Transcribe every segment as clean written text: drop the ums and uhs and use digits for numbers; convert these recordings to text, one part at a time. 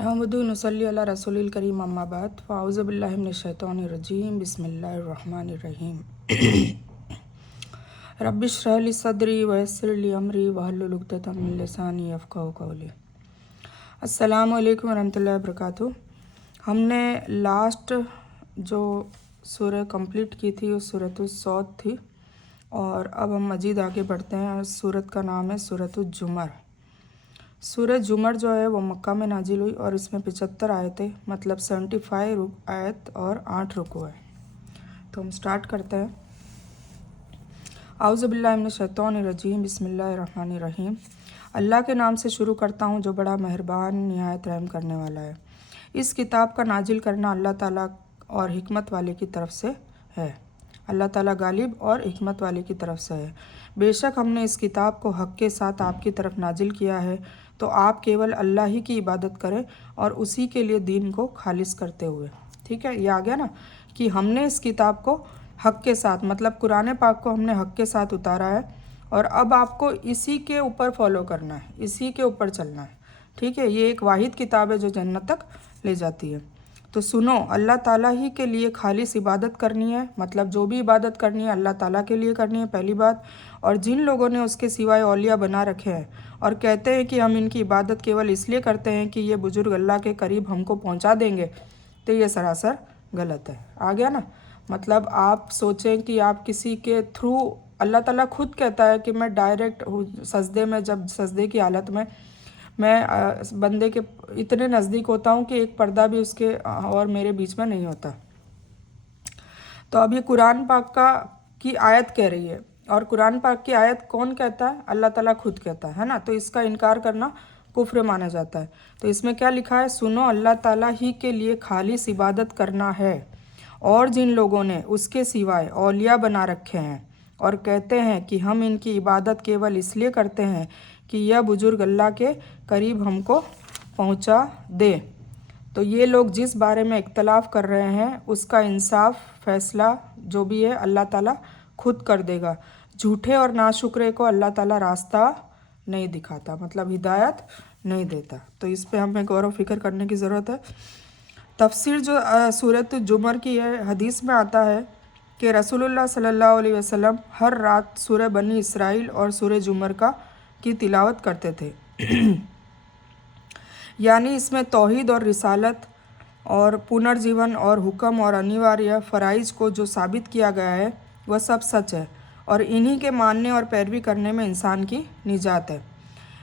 नहमदुहु नसल्ली अला रसूलिल करीम अम्मा बाद फ़ाऊज़ु बिल्लाहि मिनश शैतानिर रजीम बिस्मिल्लाहिर रहमानिर रहीम रब्बि इश्रह ली सदरी व यस्सिर ली अमरी वहल्लुल उक़दतम मिन लिसानी यफ़क़हू क़ौली। अस्सलामु अलैकुम वरहमतुल्लाहि वबरकातुहू। हमने लास्ट जो सूरह कंप्लीट की थी उस सूरतुस सौद थी और अब हम मज़ीद आगे बढ़ते हैं। सूरत का नाम है सूरतुल जुमर। सूरह जुमर जो है वो मक्का में नाजिल हुई और इसमें 75 आयतें मतलब 75 आयत और 8 रुकू है। तो हम स्टार्ट करते हैं। आउज़ु बिल्लाहि मिनश शैतानिर रजीम बिस्मिल्लाहिर रहमानिर रहीम। अल्लाह के नाम से शुरू करता हूँ जो बड़ा मेहरबान निहायत रहम करने वाला है। इस किताब का नाजिल करना अल्लाह ताला और हिकमत वाले की तरफ से है। अल्लाह ताला गालिब और हिकमत वाले की तरफ से है। बेशक हमने इस किताब को हक़ के साथ आपकी तरफ नाजिल किया है तो आप केवल अल्लाह ही की इबादत करें और उसी के लिए दीन को खालिस करते हुए। ठीक है, ये आ गया ना कि हमने इस किताब को हक़ के साथ मतलब कुरान पाक को हमने हक़ के साथ उतारा है और अब आपको इसी के ऊपर फॉलो करना है, इसी के ऊपर चलना है। ठीक है, ये एक वाहिद किताब है जो जन्नत तक ले जाती है। तो सुनो, अल्लाह ताला ही के लिए खालिस इबादत करनी है, मतलब जो भी इबादत करनी है अल्लाह ताला के लिए करनी है पहली बात। और जिन लोगों ने उसके सिवाय औलिया बना रखे हैं और कहते हैं कि हम इनकी इबादत केवल इसलिए करते हैं कि ये बुजुर्ग अल्लाह के करीब हमको पहुंचा देंगे, तो ये सरासर गलत है। आ गया ना, मतलब आप सोचें कि आप किसी के थ्रू, अल्लाह ताला खुद कहता है कि मैं डायरेक्ट सजदे में, जब सजदे की हालत में मैं बंदे के इतने नज़दीक होता हूँ कि एक पर्दा भी उसके और मेरे बीच में नहीं होता। तो अब ये कुरान पाक की आयत कह रही है और कुरान पाक की आयत कौन कहता है? अल्लाह ताला खुद कहता है ना। तो इसका इनकार करना कुफ्र माना जाता है। तो इसमें क्या लिखा है? सुनो, अल्लाह ताला ही के लिए खालिस इबादत करना है और जिन लोगों ने उसके सिवाय औलिया बना रखे हैं और कहते हैं कि हम इनकी इबादत केवल इसलिए करते हैं कि यह बुजुर्ग अल्लाह के करीब हमको पहुंचा दे, तो ये लोग जिस बारे में इख्तलाफ कर रहे हैं उसका इंसाफ फैसला जो भी है अल्लाह ताला खुद कर देगा। झूठे और नाशुक्रे को अल्लाह ताला रास्ता नहीं दिखाता, मतलब हिदायत नहीं देता। तो इस पे हमें गौर व फिक्र करने की ज़रूरत है। तफसीर जो सूरत जुमर की है, हदीस में आता है कि रसूलुल्लाह सल्लल्लाहु अलैहि वसल्लम हर रात सूरह बनी इसराइल और सूरह जुमर की तिलावत करते थे। यानी इसमें तौहीद और रिसालत और पुनर्जीवन और हुक्म और अनिवार्य फ़राइज़ को जो साबित किया गया है वह सब सच है और इन्हीं के मानने और पैरवी करने में इंसान की निजात है।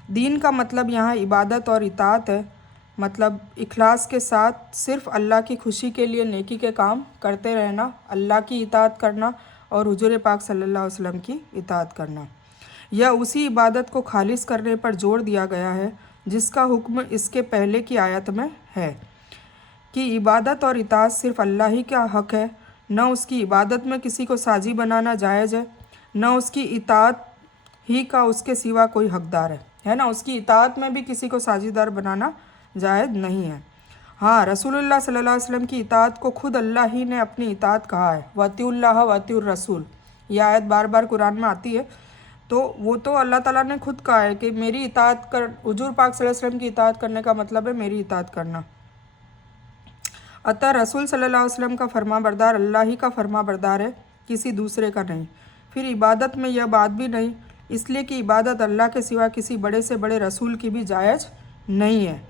दीन का मतलब यहाँ इबादत और इताअत है, मतलब इखलास के साथ सिर्फ़ अल्लाह की खुशी के लिए नेकी के काम करते रहना, अल्लाह की इताअत करना और हुजूर पाक सल्लल्लाहु अलैहि वसल्लम की इताअत करना। यह उसी इबादत को खालिस करने पर जोर दिया गया है जिसका हुक्म इसके पहले की आयत में है कि इबादत और इताअत सिर्फ़ अल्लाह ही का हक़ है, न उसकी इबादत में किसी को साजी बनाना जायज़ है, न उसकी इताअत ही का उसके सिवा कोई हकदार है ना। उसकी इताअत में भी किसी को साझीदार बनाना जायज़ नहीं है। हाँ, रसूलुल्लाह सल्लल्लाहु अलैहि वसल्लम की इताअत को खुद अल्लाह ही ने अपनी इताअत कहा है, वअतिउल्लाह वअतिउर रसूल। यह आयत बार बार कुरान में आती है, तो वो तो अल्लाह ताला ने खुद कहा है कि मेरी इताअत कर, हुजूर पाक सल्लल्लाहु अलैहि वसल्लम की इताअत करने का मतलब है मेरी इताअत करना। अतः रसूल सल्लल्लाहु अलैहि वसल्लम का फरमा बरदार अल्लाह ही का फरमा बरदार है, किसी दूसरे का नहीं। फिर इबादत में यह बात भी नहीं, इसलिए कि इबादत अल्लाह के सिवा किसी बड़े से बड़े रसूल की भी जायज़ नहीं है।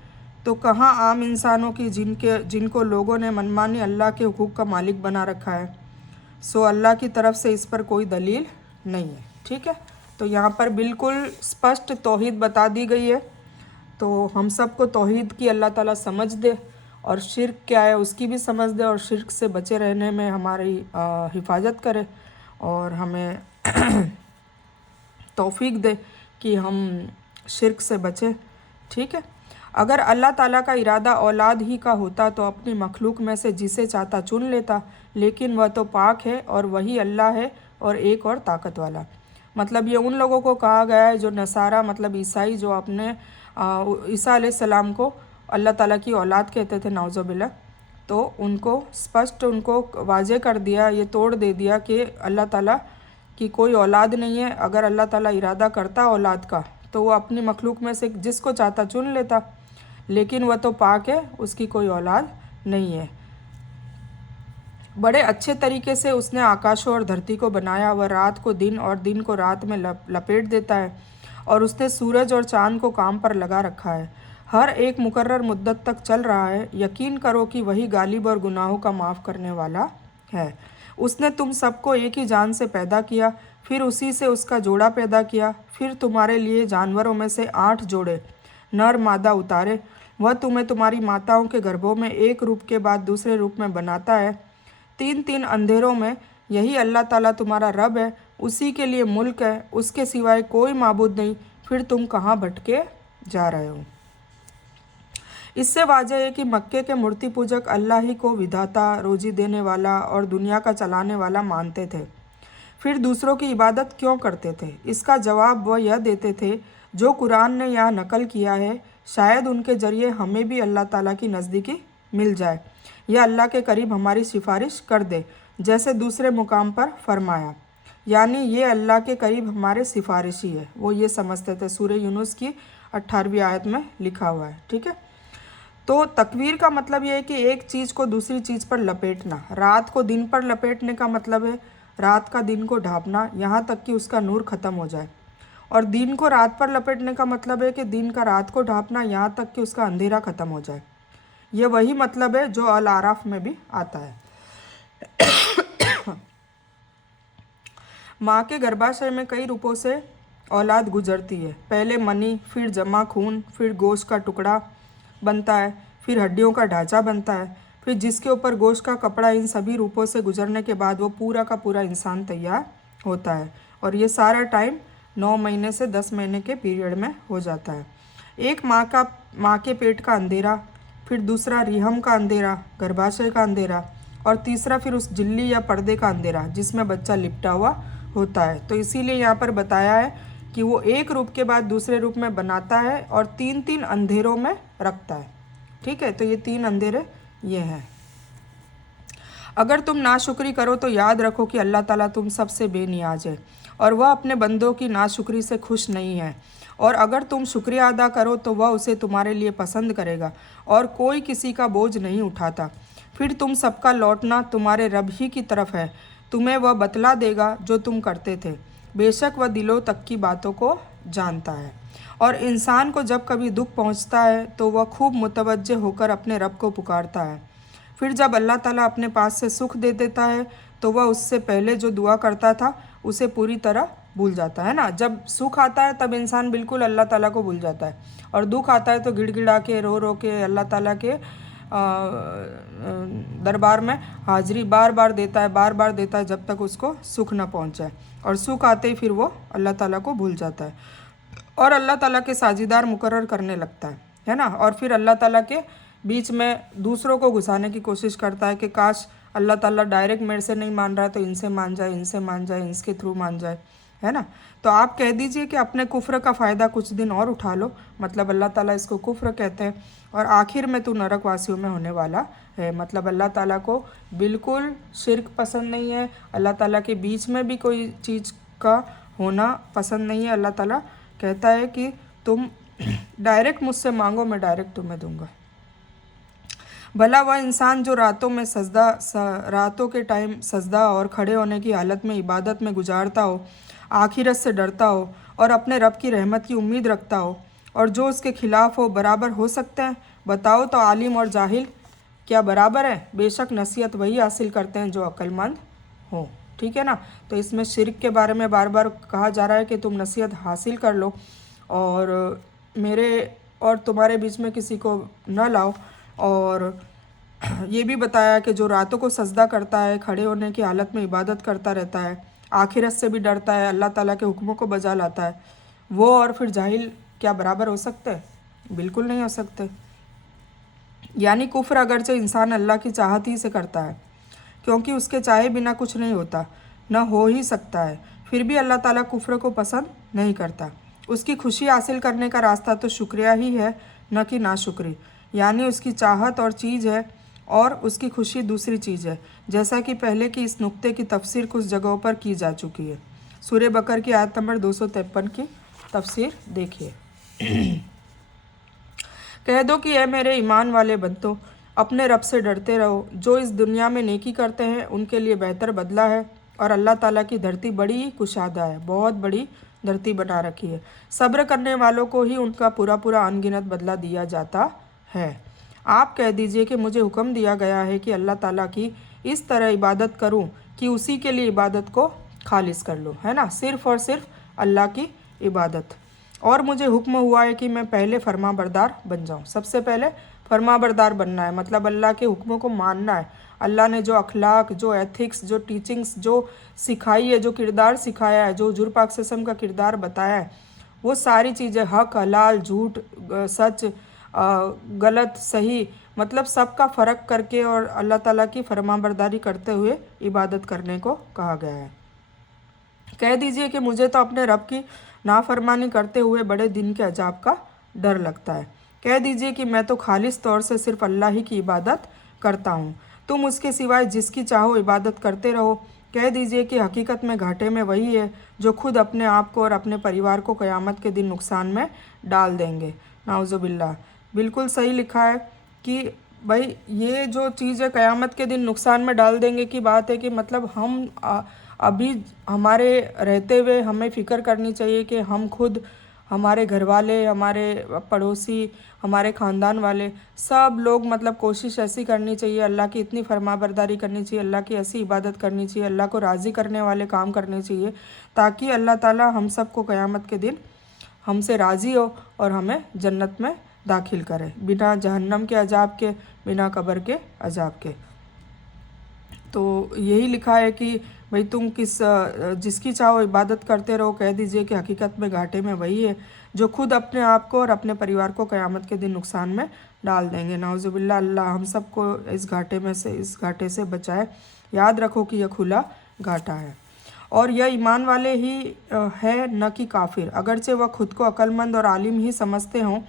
तो कहाँ आम इंसानों की जिनको लोगों ने मनमानी अल्लाह के हुकूक का मालिक बना रखा है। सो अल्लाह की तरफ से इस पर कोई दलील नहीं है। ठीक है, तो यहाँ पर बिल्कुल स्पष्ट तौहीद बता दी गई है। तो हम सबको तौहीद की अल्लाह ताला समझ दे और शिर्क क्या है उसकी भी समझ दे और शिर्क से बचे रहने में हमारी हिफाजत करे और हमें तौफीक दे कि हम शिर्क से बचें। ठीक है, अगर अल्लाह ताला का इरादा औलाद ही का होता तो अपनी मखलूक में से जिसे चाहता चुन लेता, लेकिन वह तो पाक है और वही अल्लाह है और एक और ताकत वाला। मतलब ये उन लोगों को कहा गया है जो नसारा मतलब ईसाई, जो अपने ईसा अलैहिस्सलाम को अल्लाह ताला की औलाद कहते थे, नाउज़ुबिल्लाह। तो उनको स्पष्ट उनको वाज़े कर दिया, ये तोड़ दे दिया कि अल्लाह ताला की कोई औलाद नहीं है। अगर अल्लाह ताला इरादा करता औलाद का तो वो अपनी मखलूक में से जिसको चाहता चुन लेता, लेकिन वह तो पाक है, उसकी कोई औलाद नहीं है। बड़े अच्छे तरीके से उसने आकाशों और धरती को बनाया। वह रात को दिन और दिन को रात में लपेट देता है, और उसने सूरज और चांद को काम पर लगा रखा है। हर एक मुकर्रर मुद्दत तक चल रहा है। यकीन करो कि वही गालिब और गुनाहों का माफ़ करने वाला है। उसने तुम सबको एक ही जान से पैदा किया, फिर उसी से उसका जोड़ा पैदा किया, फिर तुम्हारे लिए जानवरों में से 8 जोड़े नर मादा उतारे। वह तुम्हें तुम्हारी माताओं के गर्भों में एक रूप के बाद दूसरे रूप में बनाता है। 3-3 अंधेरों में यही अल्लाह ताला तुम्हारा रब है। उसी के लिए मुल्क है, उसके सिवाय कोई माबूद नहीं। फिर तुम कहाँ भटके जा रहे हो। इससे वाजह है कि मक्के के मूर्ति पूजक अल्लाह ही को विधाता, रोजी देने वाला और दुनिया का चलाने वाला मानते थे। फिर दूसरों की इबादत क्यों करते थे? इसका जवाब वह यह देते थे जो कुरान ने यहाँ नकल किया है, शायद उनके ज़रिए हमें भी अल्लाह ताला की नज़दीकी मिल जाए, या अल्लाह के करीब हमारी सिफारिश कर दे, जैसे दूसरे मुकाम पर फरमाया, यानी ये अल्लाह के करीब हमारे सिफारिशी है। वो ये समझते थे। सूरह यूनुस की 18वीं आयत में लिखा हुआ है। ठीक है, तो तकवीर का मतलब ये है कि एक चीज़ को दूसरी चीज़ पर लपेटना। रात को दिन पर लपेटने का मतलब है रात का दिन को ढांपना, यहाँ तक कि उसका नूर ख़त्म हो जाए। और दिन को रात पर लपेटने का मतलब है कि दिन का रात को ढांपना, यहाँ तक कि उसका अंधेरा ख़त्म हो जाए। ये वही मतलब है जो अल आराफ में भी आता है। माँ के गर्भाशय में कई रूपों से औलाद गुजरती है। पहले मनी, फिर जमा खून, फिर गोश्त का टुकड़ा बनता है, फिर हड्डियों का ढांचा बनता है, फिर जिसके ऊपर गोश्त का कपड़ा। इन सभी रूपों से गुजरने के बाद वो पूरा का पूरा इंसान तैयार होता है। और ये सारा टाइम 9 महीने से 10 महीने के पीरियड में हो जाता है। एक माँ के पेट का अंधेरा, फिर दूसरा रिहम का अंधेरा, गर्भाशय का अंधेरा, और तीसरा फिर उस झिल्ली या पर्दे का अंधेरा जिसमें बच्चा लिपटा हुआ होता है। तो इसीलिए यहाँ पर बताया है कि वो एक रूप के बाद दूसरे रूप में बनाता है और 3-3 अंधेरों में रखता है। ठीक है, तो ये 3 अंधेरे ये हैं। अगर तुम नाशुक्री करो तो याद रखो कि अल्लाह ताला तुम सबसे बेनियाज है और वह अपने बंदों की नाशुक्री से खुश नहीं है। और अगर तुम शुक्रिया अदा करो तो वह उसे तुम्हारे लिए पसंद करेगा और कोई किसी का बोझ नहीं उठाता। फिर तुम सबका लौटना तुम्हारे रब ही की तरफ है। तुम्हें वह बतला देगा जो तुम करते थे। बेशक वह दिलों तक की बातों को जानता है। और इंसान को जब कभी दुख पहुंचता है तो वह खूब मुतवज्जे होकर अपने रब को पुकारता है। फिर जब अल्लाह ताला अपने पास से सुख दे देता है तो वह उससे पहले जो दुआ करता था उसे पूरी तरह भूल जाता है ना। जब सुख आता है तब इंसान बिल्कुल अल्लाह ताला को भूल जाता है, और दुख आता है तो गिड़गिड़ा के रो रो के अल्लाह ताला के दरबार में हाजिरी बार बार देता है जब तक उसको सुख ना पहुंचे। और सुख आते ही फिर वो अल्लाह ताला को भूल जाता है और अल्लाह ताला के साझीदार मुकर्रर करने लगता है ना। और फिर अल्लाह ताला के बीच में दूसरों को घुसाने की कोशिश करता है कि काश अल्लाह ताला डायरेक्ट मेरे से नहीं मान रहा है तो इनसे मान जाए, इनके थ्रू मान जाए, है ना। तो आप कह दीजिए कि अपने कुफ्र का फ़ायदा कुछ दिन और उठा लो, मतलब अल्लाह ताला इसको कुफ्र कहते हैं, और आखिर में तू नरक वासियों में होने वाला है। मतलब अल्लाह ताला को बिल्कुल शिर्क पसंद नहीं है, अल्लाह ताला के बीच में भी कोई चीज़ का होना पसंद नहीं है। अल्लाह ताला कहता है कि तुम डायरेक्ट मुझसे मांगो, मैं डायरेक्ट तुम्हें दूंगा। भला वह इंसान जो रातों के टाइम सजदा और खड़े होने की हालत में इबादत में गुजारता हो, आखिरत से डरता हो और अपने रब की रहमत की उम्मीद रखता हो, और जो उसके खिलाफ हो, बराबर हो सकते हैं? बताओ तो आलिम और जाहिल क्या बराबर है? बेशक नसीहत वही हासिल करते हैं जो अक्लमंद हो। ठीक है ना। तो इसमें शिरक के बारे में बार बार कहा जा रहा है कि तुम नसीहत हासिल कर लो और मेरे और तुम्हारे बीच में किसी को न लाओ। और ये भी बताया कि जो रातों को सजदा करता है, खड़े होने की हालत में इबादत करता रहता है, आखिरत से भी डरता है, अल्लाह ताला के हुक्मों को बजा लाता है, वो और फिर जाहिल क्या बराबर हो सकते हैं? बिल्कुल नहीं हो सकते। यानी कुफ्र अगरचे इंसान अल्लाह की चाहत ही से करता है, क्योंकि उसके चाहे बिना कुछ नहीं होता, न हो ही सकता है, फिर भी अल्लाह ताला कुफ्र को पसंद नहीं करता। उसकी खुशी हासिल करने का रास्ता तो शुक्रिया ही है, न कि नाशुक्री। यानी उसकी चाहत और चीज़ है और उसकी खुशी दूसरी चीज़ है, जैसा कि पहले की इस नुक्ते की तफसीर कुछ जगहों पर की जा चुकी है। सूरह बकर की आयत नंबर 253 की तफसीर देखिए। कह दो कि ऐ मेरे ईमान वाले बंदो, अपने रब से डरते रहो। जो इस दुनिया में नेकी करते हैं उनके लिए बेहतर बदला है, और अल्लाह ताला की धरती बड़ी कुशादा है, बहुत बड़ी धरती बना रखी है। सब्र करने वालों को ही उनका पूरा पूरा अनगिनत बदला दिया जाता है। आप कह दीजिए कि मुझे हुक्म दिया गया है कि अल्लाह ताला की इस तरह इबादत करूं कि उसी के लिए इबादत को खालिस कर लूं, है ना, सिर्फ़ और सिर्फ अल्लाह की इबादत। और मुझे हुक्म हुआ है कि मैं पहले फर्मा बरदार बन जाऊं। सबसे पहले फर्मा बरदार बनना है, मतलब अल्लाह के हुक्मों को मानना है। अल्लाह ने जो अखलाक, जो एथिक्स, जो टीचिंग्स जो सिखाई है, जो किरदार सिखाया है, जो हुजूर पाक सल्लल्लाहु अलैहि वसल्लम का किरदार बताया है, वो सारी चीज़ें हक, हलाल, झूठ, सच, गलत, सही, मतलब सबका फ़र्क करके और अल्लाह ताला की फरमाबरदारी करते हुए इबादत करने को कहा गया है। कह दीजिए कि मुझे तो अपने रब की नाफरमानी करते हुए बड़े दिन के अजाब का डर लगता है। कह दीजिए कि मैं तो खालिस तौर से सिर्फ अल्लाह ही की इबादत करता हूँ, तुम उसके सिवाय जिसकी चाहो इबादत करते रहो। कह दीजिए कि हकीकत में घाटे में वही है जो खुद अपने आप को और अपने परिवार को क़यामत के दिन नुकसान में डाल देंगे। नाउज़ुबिल्लाह। बिल्कुल सही लिखा है कि भाई ये जो चीज़ है क़यामत के दिन नुकसान में डाल देंगे की बात है कि मतलब हम अभी हमारे रहते हुए हमें फ़िक्र करनी चाहिए कि हम खुद, हमारे घर वाले, हमारे पड़ोसी, हमारे ख़ानदान वाले सब लोग, मतलब कोशिश ऐसी करनी चाहिए, अल्लाह की इतनी फरमाबरदारी करनी चाहिए, अल्लाह की ऐसी इबादत करनी चाहिए, अल्लाह को राज़ी करने वाले काम करने चाहिए, ताकि अल्लाह ताला हम सबको क़यामत के दिन हमसे राज़ी हो और हमें जन्नत में दाखिल करे, बिना जहन्नम के अजाब के, बिना कब्र के अजाब के। तो यही लिखा है कि भाई तुम जिसकी चाहो इबादत करते रहो। कह दीजिए कि हकीकत में घाटे में वही है जो खुद अपने आप को और अपने परिवार को क़यामत के दिन नुकसान में डाल देंगे। नाउज़ुबिल्लाह, अल्लाह हम सबको इस घाटे से बचाए। याद रखो कि यह खुला घाटा है और यह ईमान वाले ही है, न कि काफिर। अगरचे वह खुद को अक्लमंद और आलिम ही समझते हों,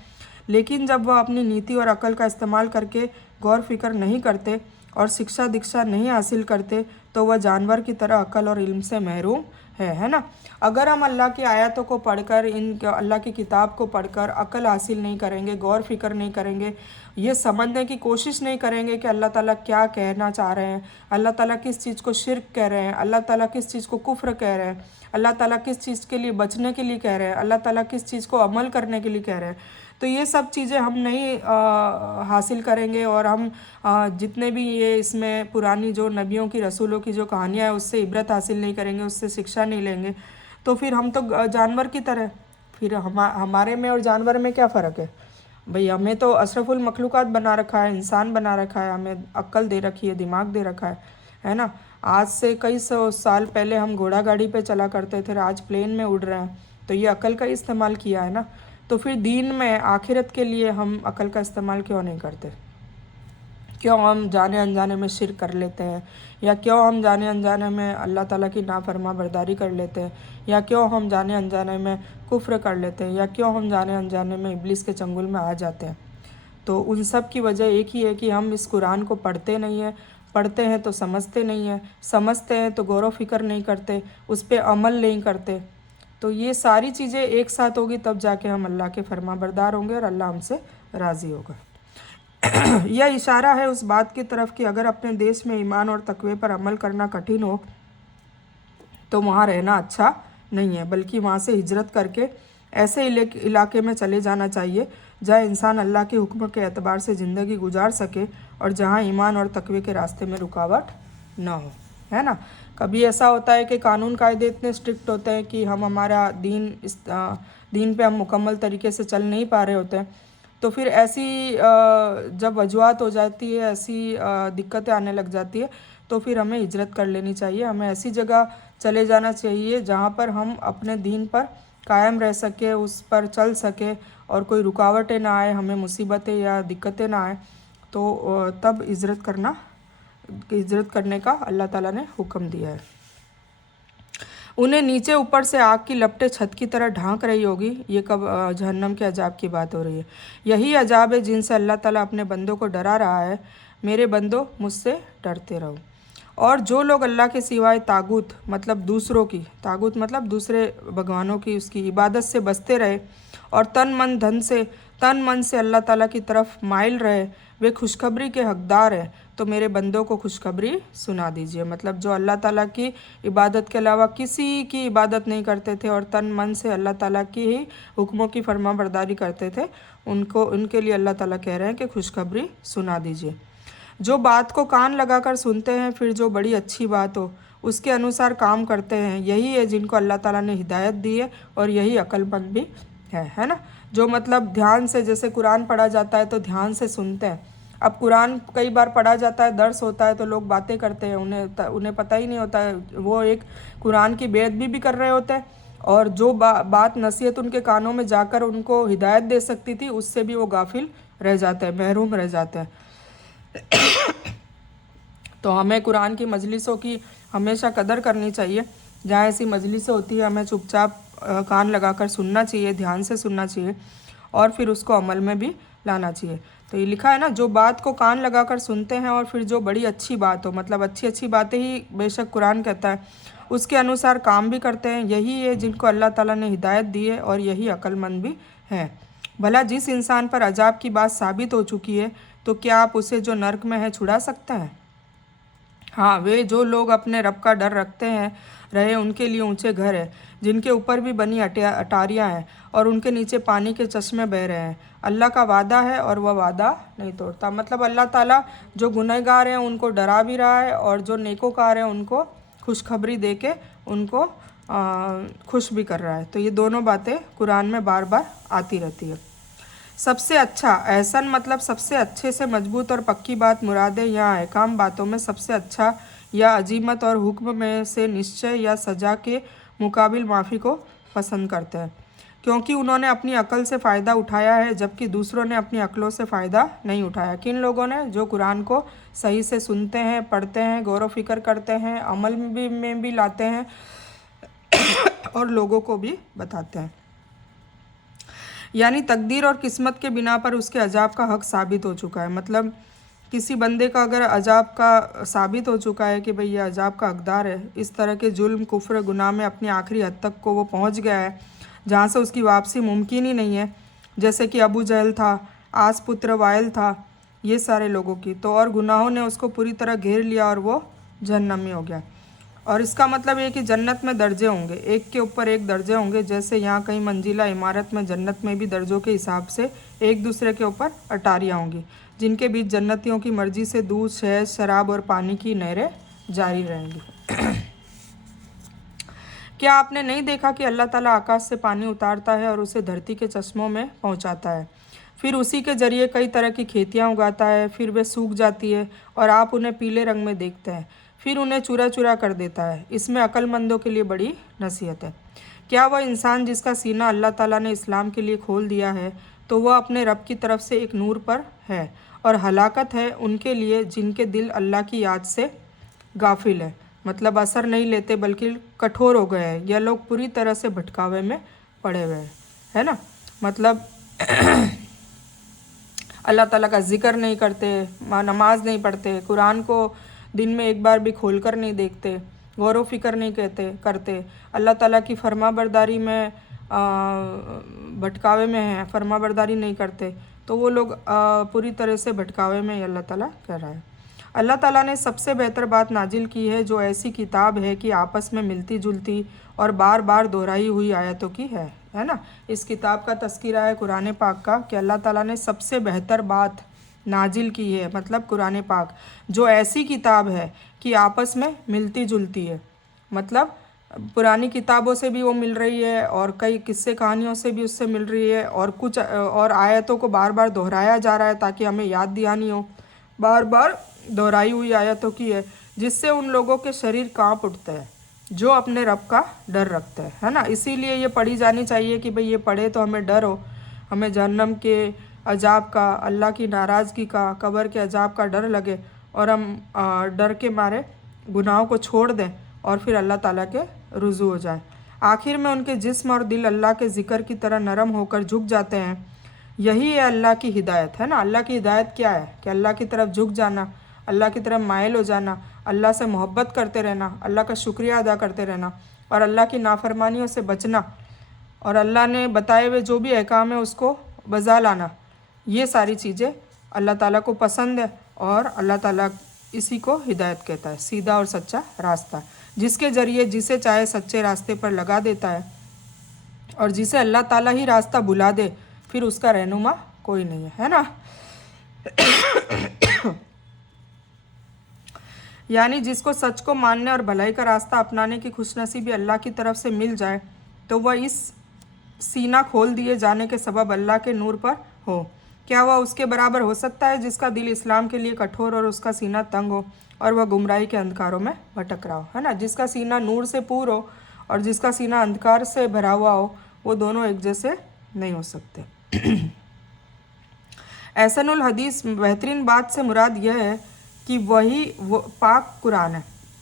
लेकिन जब वह अपनी नीति और अकल का इस्तेमाल करके गौर फिक्र नहीं करते और शिक्षा दीक्षा नहीं हासिल करते, तो वह जानवर की तरह अकल और इल्म से महरूम है ना। अगर हम अल्लाह की आयतों को पढ़कर, अल्लाह की किताब को पढ़कर अकल हासिल नहीं करेंगे, गौर फिक्र नहीं करेंगे, ये समझने की कोशिश नहीं करेंगे कि अल्लाह ताला क्या कहना चाह रहे हैं, अल्लाह ताला किस चीज़ को शिर्क कह रहे हैं, अल्लाह ताला किस चीज़ को कुफ्र कह रहे हैं, अल्लाह ताला किस चीज़ के लिए बचने के लिए कह रहे हैं, अल्लाह ताला किस चीज़ को अमल करने के लिए कह रहे हैं, तो ये सब चीज़ें हम नहीं हासिल करेंगे। और हम जितने भी ये इसमें पुरानी जो नबियों की, रसूलों की जो कहानियाँ हैं उससे इबरत हासिल नहीं करेंगे, उससे शिक्षा नहीं लेंगे, तो फिर हम तो जानवर की तरह, फिर हमारे में और जानवर में क्या फ़र्क है भाई। हमें तो अशरफुल मखलूक़ात बना रखा है, इंसान बना रखा है, हमें अक्ल दे रखी है, दिमाग दे रखा है ना। आज से कई सौ साल पहले हम घोड़ा गाड़ी पे चला करते थे, आज प्लेन में उड़ रहे हैं, तो ये अक्ल का इस्तेमाल किया है ना। तो फिर दीन में, आखिरत के लिए हम अकल का इस्तेमाल क्यों नहीं करते? क्यों हम जाने अनजाने में शिर्क कर लेते हैं, या क्यों हम जाने अनजाने में अल्लाह ताला की नाफरमा बरदारी कर लेते हैं, या क्यों हम जाने अनजाने में कुफ्र कर लेते हैं, या क्यों हम जाने अनजाने में इब्लिस के चंगुल में आ जाते हैं? तो उन सब की वजह एक ही है कि हम इस कुरान को पढ़ते नहीं हैं, पढ़ते हैं तो समझते नहीं हैं, समझते हैं तो गौर व फिक्र नहीं करते, उस पर अमल नहीं करते। तो ये सारी चीज़ें एक साथ होगी तब जाके हम अल्लाह के फरमाबरदार होंगे और अल्लाह हमसे राज़ी होगा। यह इशारा है उस बात की तरफ कि अगर अपने देश में ईमान और तकवे पर अमल करना कठिन हो तो वहाँ रहना अच्छा नहीं है, बल्कि वहाँ से हिजरत करके ऐसे इलाके में चले जाना चाहिए जहाँ इंसान अल्लाह के हुक्म के एतबार से ज़िंदगी गुजार सके और जहाँ ईमान और तकवे के रास्ते में रुकावट ना हो, है ना। कभी ऐसा होता है कि कानून कायदे इतने स्ट्रिक्ट होते हैं कि हम हमारा दीन पे हम मुकम्मल तरीके से चल नहीं पा रहे होते हैं, तो फिर ऐसी जब वजूहत हो जाती है, ऐसी दिक्कतें आने लग जाती है, तो फिर हमें हिजरत कर लेनी चाहिए। हमें ऐसी जगह चले जाना चाहिए जहाँ पर हम अपने दीन पर कायम रह सके, उस पर चल सके और कोई रुकावटें ना आए, हमें मुसीबतें या दिक्कतें ना आए, तो तब हिजरत करने का अल्लाह ताला ने हुक्म दिया है। उन्हें नीचे ऊपर से आग की लपटें छत की तरह ढांक रही होगी। ये कब जहन्नम के अजाब की बात हो रही है। यही अजाब है जिनसे अल्लाह ताला अपने बंदों को डरा रहा है। मेरे बंदो, मुझसे डरते रहो। और जो लोग अल्लाह के सिवाय तागुत मतलब दूसरे भगवानों की उसकी इबादत से बचते रहे और तन मन धन से तन मन से अल्लाह ताला की तरफ माइल रहे, वे खुशखबरी के हकदार हैं, तो मेरे बंदों को खुशखबरी सुना दीजिए। मतलब जो अल्लाह ताला की इबादत के अलावा किसी की इबादत नहीं करते थे और तन मन से अल्लाह ताला की ही हुक्मों की फरमाबरदारी करते थे, उनके लिए अल्लाह ताला कह रहे हैं कि खुशखबरी सुना दीजिए। जो बात को कान लगाकर सुनते हैं, फिर जो बड़ी अच्छी बात हो उसके अनुसार काम करते हैं, यही है जिनको अल्लाह ताला ने हिदायत दी है और यही अक्लमंद भी है ना। जो मतलब ध्यान से, जैसे कुरान पढ़ा जाता है तो ध्यान से सुनते हैं। अब कुरान कई बार पढ़ा जाता है, दर्स होता है, तो लोग बातें करते हैं, उन्हें पता ही नहीं होता है, वो एक कुरान की बेअदबी भी कर रहे होते हैं, और जो बात नसीहत उनके कानों में जाकर उनको हिदायत दे सकती थी, उससे भी वो गाफिल रह जाते हैं, महरूम रह जाते हैं। तो हमें कुरान की मजलिसों की हमेशा कदर करनी चाहिए। जहाँ ऐसी मजलिसें होती है हमें चुपचाप कान लगाकर सुनना चाहिए, ध्यान से सुनना चाहिए और फिर उसको अमल में भी लाना चाहिए। तो ये लिखा है ना, जो बात को कान लगाकर सुनते हैं और फिर जो बड़ी अच्छी बात हो, मतलब अच्छी अच्छी बातें ही बेशक कुरान कहता है, उसके अनुसार काम भी करते हैं, यही है जिनको अल्लाह ताला ने हिदायत दी है और यही अक्लमंद भी है। भला जिस इंसान पर अजाब की बात साबित हो चुकी है, तो क्या आप उसे जो नर्क में है छुड़ा सकते हैं? हाँ, वे जो लोग अपने रब का डर रखते हैं रहे उनके लिए ऊंचे घर है, जिनके ऊपर भी बनी अटारियाँ हैं और उनके नीचे पानी के चश्मे बह रहे हैं। अल्लाह का वादा है और वह वादा नहीं तोड़ता। मतलब अल्लाह ताला जो गुनहगार हैं उनको डरा भी रहा है और जो नेकोकार हैं उनको खुशखबरी दे के उनको खुश भी कर रहा है। तो ये दोनों बातें कुरान में बार बार आती रहती है। सबसे अच्छा, एहसन मतलब सबसे अच्छे से मजबूत और पक्की बात मुराद है। यहाँ अहकाम बातों में सबसे अच्छा या अजीमत और हुक्म में से निश्चय या सज़ा के मुकाबिल माफ़ी को पसंद करते हैं, क्योंकि उन्होंने अपनी अकल से फ़ायदा उठाया है जबकि दूसरों ने अपनी अकलों से फ़ायदा नहीं उठाया। किन लोगों ने? जो कुरान को सही से सुनते हैं, पढ़ते हैं, गौर व फिक्र करते हैं, अमल में भी लाते हैं और लोगों को भी बताते हैं। यानी तकदीर और किस्मत के बिना पर उसके अजाब का हक साबित हो चुका है। मतलब किसी बंदे का अगर अजाब का साबित हो चुका है कि भाई ये अजाब का हकदार है, इस तरह के जुल्म, कुफ्र, गुनाह में अपनी आखिरी हद तक को वो पहुंच गया है जहाँ से उसकी वापसी मुमकिन ही नहीं है, जैसे कि अबू जहल था, आस पुत्र वाइल था, ये सारे लोगों की, तो और गुनाहों ने उसको पूरी तरह घेर लिया और वो जहन्नमी हो गया। और इसका मतलब ये कि जन्नत में दर्जे होंगे, एक के ऊपर एक दर्जे होंगे, जैसे यहाँ कई मंजिला इमारत में जन्नत में भी दर्जों के हिसाब से एक दूसरे के ऊपर अटारियाँ होंगी, जिनके बीच जन्नतियों की मर्जी से दूध, शहद, शराब और पानी की नहरें जारी रहेंगी। क्या आपने नहीं देखा कि अल्लाह ताला आकाश से पानी उतारता है और उसे धरती के चश्मों में पहुँचाता है, फिर उसी के ज़रिए कई तरह की खेतियाँ उगाता है, फिर वे सूख जाती है और आप उन्हें पीले रंग में देखते हैं, फिर उन्हें चूरा चूरा कर देता है। इसमें अक्लमंदों के लिए बड़ी नसीहत है। क्या वह इंसान जिसका सीना अल्लाह ताला ने इस्लाम के लिए खोल दिया है, तो वह अपने रब की तरफ से एक नूर पर है, और हलाकत है उनके लिए जिनके दिल अल्लाह की याद से गाफिल है, मतलब असर नहीं लेते बल्कि कठोर हो गए हैं। यह लोग पूरी तरह से भटकावे में पड़े हुए हैं, है ना। मतलब अल्लाह ताला का जिक्र नहीं करते, नमाज नहीं पढ़ते, कुरान को दिन में एक बार भी खोलकर नहीं देखते, गौर व फिक्र नहीं करते, अल्लाह ताला की फरमाबरदारी में भटकावे में हैं, फरमाबरदारी नहीं करते, तो वो लोग पूरी तरह से भटकावे में अल्लाह ताला कह रहा है। अल्लाह ताला ने सबसे बेहतर बात नाजिल की है जो ऐसी किताब है कि आपस में मिलती जुलती और बार बार दोहराई हुई आयतों की है ना। इस किताब का तस्कीरा है कुरान पाक का कि अल्लाह ताला ने सबसे बेहतर बात नाजिल की है, मतलब कुरान पाक, जो ऐसी किताब है कि आपस में मिलती जुलती है। मतलब पुरानी किताबों से भी वो मिल रही है और कई किस्से कहानियों से भी उससे मिल रही है, और कुछ और आयतों को बार बार दोहराया जा रहा है ताकि हमें याद दहानी हो। बार बार दोहराई हुई आयतों की है जिससे उन लोगों के शरीर कांप उठते हैं जो अपने रब का डर रखते हैं, है ना। इसीलिए ये पढ़ी जानी चाहिए कि भाई ये पढ़े तो हमें डर हो, हमें जहन्नम के अजाब का, अल्लाह की नाराज़गी का, कब्र के अजाब का डर लगे और हम डर के मारे गुनाहों को छोड़ दें और फिर अल्लाह ताला के रुजू हो जाए। आखिर में उनके जिस्म और दिल अल्लाह के ज़िक्र की तरह नरम होकर झुक जाते हैं। यही है अल्लाह की हिदायत, है ना। अल्लाह की हिदायत क्या है कि अल्लाह की तरफ झुक जाना, अल्लाह की तरफ माइल हो जाना, अल्लाह से मोहब्बत करते रहना, अल्लाह का शुक्रिया अदा करते रहना और अल्लाह की नाफरमानियों से बचना, और अल्लाह ने बताए हुए जो भी अहकाम है उसको बजा लाना, ये सारी चीज़ें अल्लाह ताला को पसंद है और अल्लाह ताला इसी को हिदायत कहता है, सीधा और सच्चा रास्ता, जिसके ज़रिए जिसे चाहे सच्चे रास्ते पर लगा देता है और जिसे अल्लाह ताला ही रास्ता बुला दे फिर उसका रहनुमा कोई नहीं है ना। यानी जिसको सच को मानने और भलाई का रास्ता अपनाने की खुशनसीबी अल्लाह की तरफ से मिल जाए तो वह इस सीना खोल दिए जाने के सबब अल्लाह के नूर पर हो। क्या वह उसके बराबर हो सकता है जिसका दिल इस्लाम के लिए कठोर और उसका सीना तंग हो और वह गुमराही के अंधकारों में भटक रहा हो, है ना। जिसका सीना नूर से पूर हो और जिसका सीना अंधकार से भरा हुआ हो, वो दोनों एक जैसे नहीं हो सकते। एहसनुल हदीस बेहतरीन बात से मुराद यह है कि वही वो पाक कुरान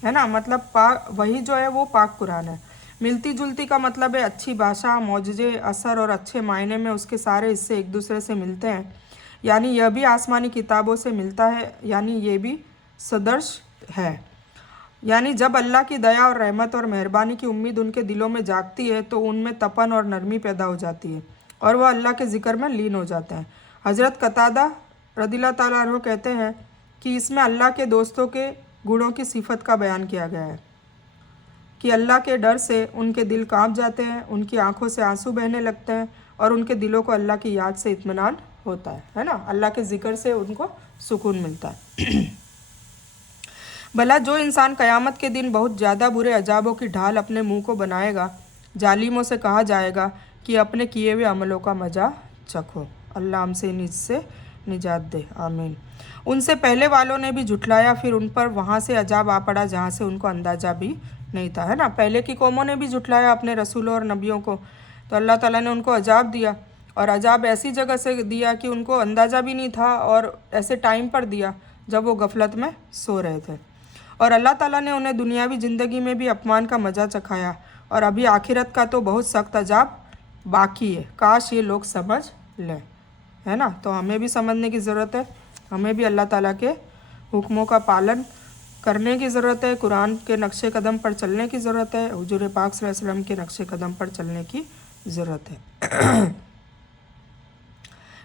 है ना, मतलब वही जो है वो पाक कुरान है। मिलती जुलती का मतलब है अच्छी भाषा, मौजज़े, असर और अच्छे मायने में उसके सारे हिस्से एक दूसरे से मिलते हैं। यानी यह भी आसमानी किताबों से मिलता है, यानी ये भी सदर्श है। यानी जब अल्लाह की दया और रहमत और मेहरबानी की उम्मीद उनके दिलों में जागती है तो उनमें तपन और नरमी पैदा हो जाती है और वह अल्लाह के ज़िक्र में लीन हो जाते हैं। हज़रत कतादा रदिल्लाहु ताला अन्हु कहते हैं कि इसमें अल्लाह के दोस्तों के गुणों की सिफत का बयान किया गया है कि अल्लाह के डर से उनके दिल कांप जाते हैं, उनकी आंखों से आंसू बहने लगते हैं और उनके दिलों को अल्लाह की याद से इत्मीनान होता है ना। अल्लाह के ज़िक्र से उनको सुकून मिलता है। भला जो इंसान क़यामत के दिन बहुत ज़्यादा बुरे अजाबों की ढाल अपने मुंह को बनाएगा, जालिमों से कहा जाएगा कि अपने किए हुए अमलों का मज़ा चखो। अल्लाह हमसे इससे निजात दे, आमीन। उनसे पहले वालों ने भी झुठलाया, फिर उन पर वहाँ से अजाब आ पड़ा जहाँ से उनको अंदाज़ा भी नहीं था, है ना। पहले की कौमों ने भी झुठलाया अपने रसूलों और नबियों को, तो अल्लाह ताला ने उनको अजाब दिया और अजाब ऐसी जगह से दिया कि उनको अंदाज़ा भी नहीं था और ऐसे टाइम पर दिया जब वो गफलत में सो रहे थे। और अल्लाह ताला ने उन्हें दुनियावी ज़िंदगी में भी अपमान का मज़ा चखाया और अभी आखिरत का तो बहुत सख्त अजाब बाकी है। काश ये लोग समझ लें, है ना। तो हमें भी समझने की ज़रूरत है, हमें भी अल्लाह ताला के हुक्मों का पालन करने की ज़रूरत है, कुरान के नक्शे कदम पर चलने की ज़रूरत है, हुजूर पाक सल्लल्लाहु अलैहि वसल्लम के नक्शे कदम पर चलने की ज़रूरत है।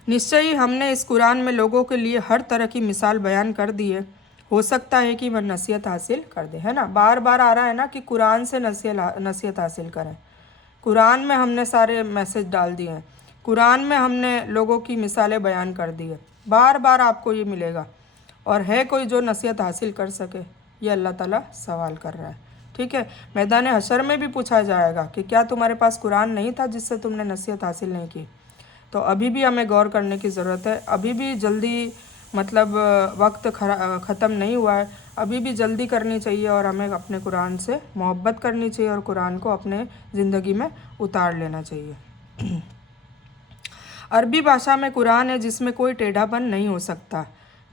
निश्चय ही हमने इस कुरान में लोगों के लिए हर तरह की मिसाल बयान कर दी है, हो सकता है कि वह नसीहत हासिल कर दे, है ना। बार बार आ रहा है ना कि कुरान से नसीहत हासिल करें। कुरान में हमने सारे मैसेज डाल दिए हैं, कुरान में हमने लोगों की मिसालें बयान कर दी है, बार बार आपको ये मिलेगा। और है कोई जो नसीहत हासिल कर सके? ये अल्लाह ताला सवाल कर रहा है, ठीक है। मैदान हशर में भी पूछा जाएगा कि क्या तुम्हारे पास कुरान नहीं था जिससे तुमने नसीहत हासिल नहीं की? तो अभी भी हमें गौर करने की ज़रूरत है, अभी भी जल्दी मतलब वक्त ख़त्म नहीं हुआ है, अभी भी जल्दी करनी चाहिए और हमें अपने कुरान से मोहब्बत करनी चाहिए और कुरान को अपने ज़िंदगी में उतार लेना चाहिए। अरबी भाषा में कुरान है जिसमें कोई टेढ़ापन नहीं हो सकता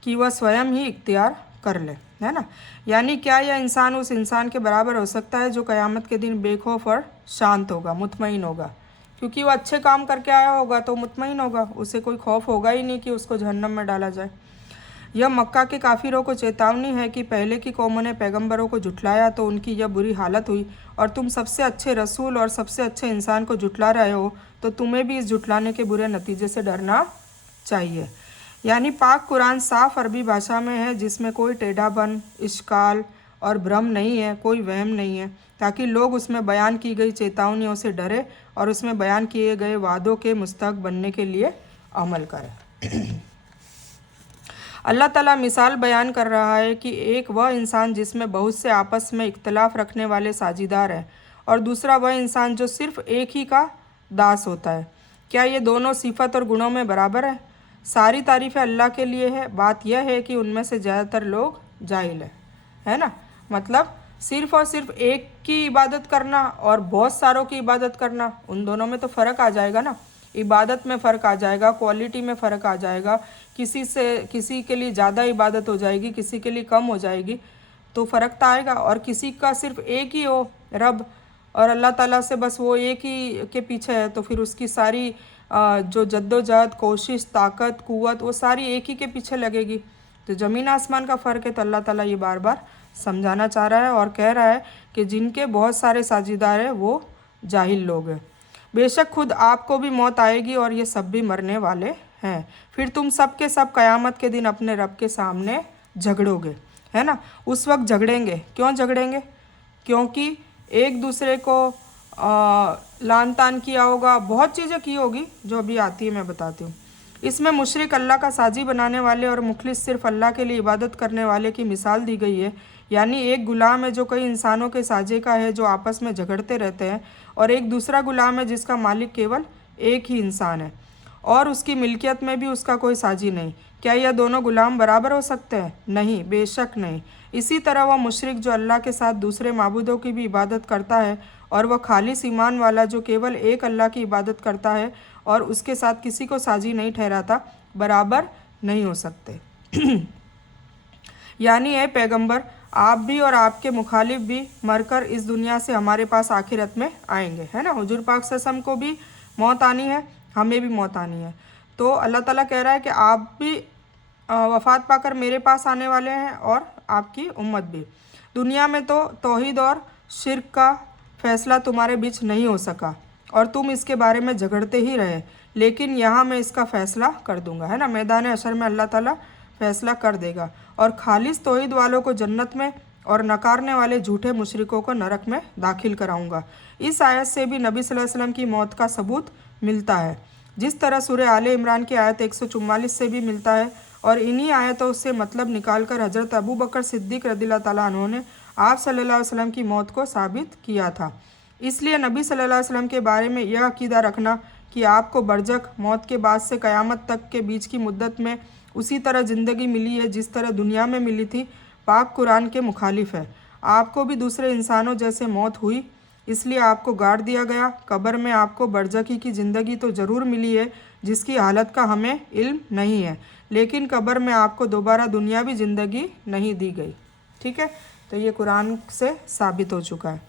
कि वह स्वयं ही इख्तियार कर ले, है ना। यानी क्या यह इंसान उस इंसान के बराबर हो सकता है जो क़यामत के दिन बेखौफ और शांत होगा, मुतमईन होगा, क्योंकि वह अच्छे काम करके आया होगा तो मुतमईन होगा, उसे कोई खौफ होगा ही नहीं कि उसको जहन्नम में डाला जाए। यह मक्का के काफिरों को चेतावनी है कि पहले की कौमों ने पैगंबरों को झुठलाया तो उनकी यह बुरी हालत हुई, और तुम सबसे अच्छे रसूल और सबसे अच्छे इंसान को झुठला रहे हो तो तुम्हें भी इस झुठलाने के बुरे नतीजे से डरना चाहिए। यानी पाक कुरान साफ अरबी भाषा में है जिसमें कोई टेढ़ापन, इश्काल और भ्रम नहीं है, कोई वहम नहीं है, ताकि लोग उसमें बयान की गई चेतावनियों से डरे और उसमें बयान किए गए वादों के मुस्तहक बनने के लिए अमल करें। अल्लाह ताला मिसाल बयान कर रहा है कि एक वह इंसान जिसमें बहुत से आपस में इख्तलाफ रखने वाले साझीदार हैं और दूसरा वह इंसान जो सिर्फ एक ही का दास होता है। क्या ये दोनों सिफत और गुणों में बराबर है? सारी तारीफ़ें अल्लाह के लिए है, बात यह है कि उनमें से ज़्यादातर लोग जाहिल है ना। मतलब सिर्फ और सिर्फ एक की इबादत करना और बहुत सारों की इबादत करना, उन दोनों में तो फ़र्क आ जाएगा ना। इबादत में फ़र्क आ जाएगा, क्वालिटी में फ़र्क आ जाएगा, किसी के लिए ज़्यादा इबादत हो जाएगी, किसी के लिए कम हो जाएगी, तो फ़र्क तो आएगा। और किसी का सिर्फ एक ही हो रब और अल्लाह ताला से बस वो एक ही के पीछे है, तो फिर उसकी सारी जो जद्दोजहद, कोशिश, ताकत, कुव्वत, वो सारी एक ही के पीछे लगेगी। तो ज़मीन आसमान का फ़र्क है। तो अल्लाह ताला ये बार बार समझाना चाह रहा है और कह रहा है कि जिनके बहुत सारे साझीदार हैं वो जाहिल लोग हैं। बेशक खुद आपको भी मौत आएगी और ये सब भी मरने वाले हैं। फिर तुम सब के सब क़यामत के दिन अपने रब के सामने झगड़ोगे, है ना। उस वक्त झगड़ेंगे। क्यों झगड़ेंगे? क्योंकि एक दूसरे को लान तान किया होगा, बहुत चीज़ें की होगी जो अभी आती है, मैं बताती हूँ। इसमें मुशरिक, अल्लाह का साजी बनाने वाले और मुखलिस सिर्फ अल्लाह के लिए इबादत करने वाले की मिसाल दी गई है। यानी एक गुलाम है जो कई इंसानों के साजे का है, जो आपस में झगड़ते रहते हैं, और एक दूसरा गुलाम है जिसका मालिक केवल एक ही इंसान है और उसकी मिल्कियत में भी उसका कोई साजी नहीं। क्या यह दोनों गुलाम बराबर हो सकते हैं? नहीं, बेशक नहीं। इसी तरह वह मुशरिक जो अल्लाह के साथ दूसरे माबूदों की भी इबादत करता है और वह खालिस ईमान वाला जो केवल एक अल्लाह की इबादत करता है और उसके साथ किसी को साजी नहीं ठहराता, बराबर नहीं हो सकते। यानी है पैगंबर, आप भी और आपके मुखालिफ भी मरकर इस दुनिया से हमारे पास आखिरत में आएंगे, है ना। हुजूर पाक सल्लल्लाहु अलैहि वसल्लम को भी मौत आनी है, हमें भी मौत आनी है। तो अल्लाह ताला कह रहा है कि आप भी वफ़ात पाकर मेरे पास आने वाले हैं और आपकी उम्मत भी। दुनिया में तो तौहीद और शिर्क का फ़ैसला तुम्हारे बीच नहीं हो सका और तुम इसके बारे में झगड़ते ही रहे, लेकिन यहाँ मैं इसका फ़ैसला कर दूंगा, है ना। मैदान हशर में अल्लाह ताला फ़ैसला कर देगा और खालिस तौहीद वालों को जन्नत में और नकारने वाले झूठे मुशरिकों को नरक में दाखिल कराऊंगा। इस आयत से भी नबी सल्लल्लाहु अलैहि वसल्लम की मौत का सबूत मिलता है, जिस तरह सूरह आले इमरान की आयत 144 से भी मिलता है। और इन्हीं आयतों से मतलब निकालकर हज़रत अबू बकर सिद्दीक़ रज़ियल्लाहु ताला अन्हु ने आप सल्लल्लाहु अलैहि वसल्लम की मौत को साबित किया था। इसलिए नबी सल्लल्लाहु अलैहि वसल्लम के बारे में यह अकीदा रखना कि आपको बरज़ख मौत के बाद से क़यामत तक के बीच की मुद्दत में उसी तरह ज़िंदगी मिली है जिस तरह दुनिया में मिली थी, पाक कुरान के मुखालिफ है। आपको भी दूसरे इंसानों जैसे मौत हुई, इसलिए आपको गाड़ दिया गया। कब्र में आपको बरज़खी की ज़िंदगी तो ज़रूर मिली है जिसकी हालत का हमें इल्म नहीं है, लेकिन कब्र में आपको दोबारा दुनियावी ज़िंदगी नहीं दी गई। ठीक है, तो ये कुरान से साबित हो चुका है।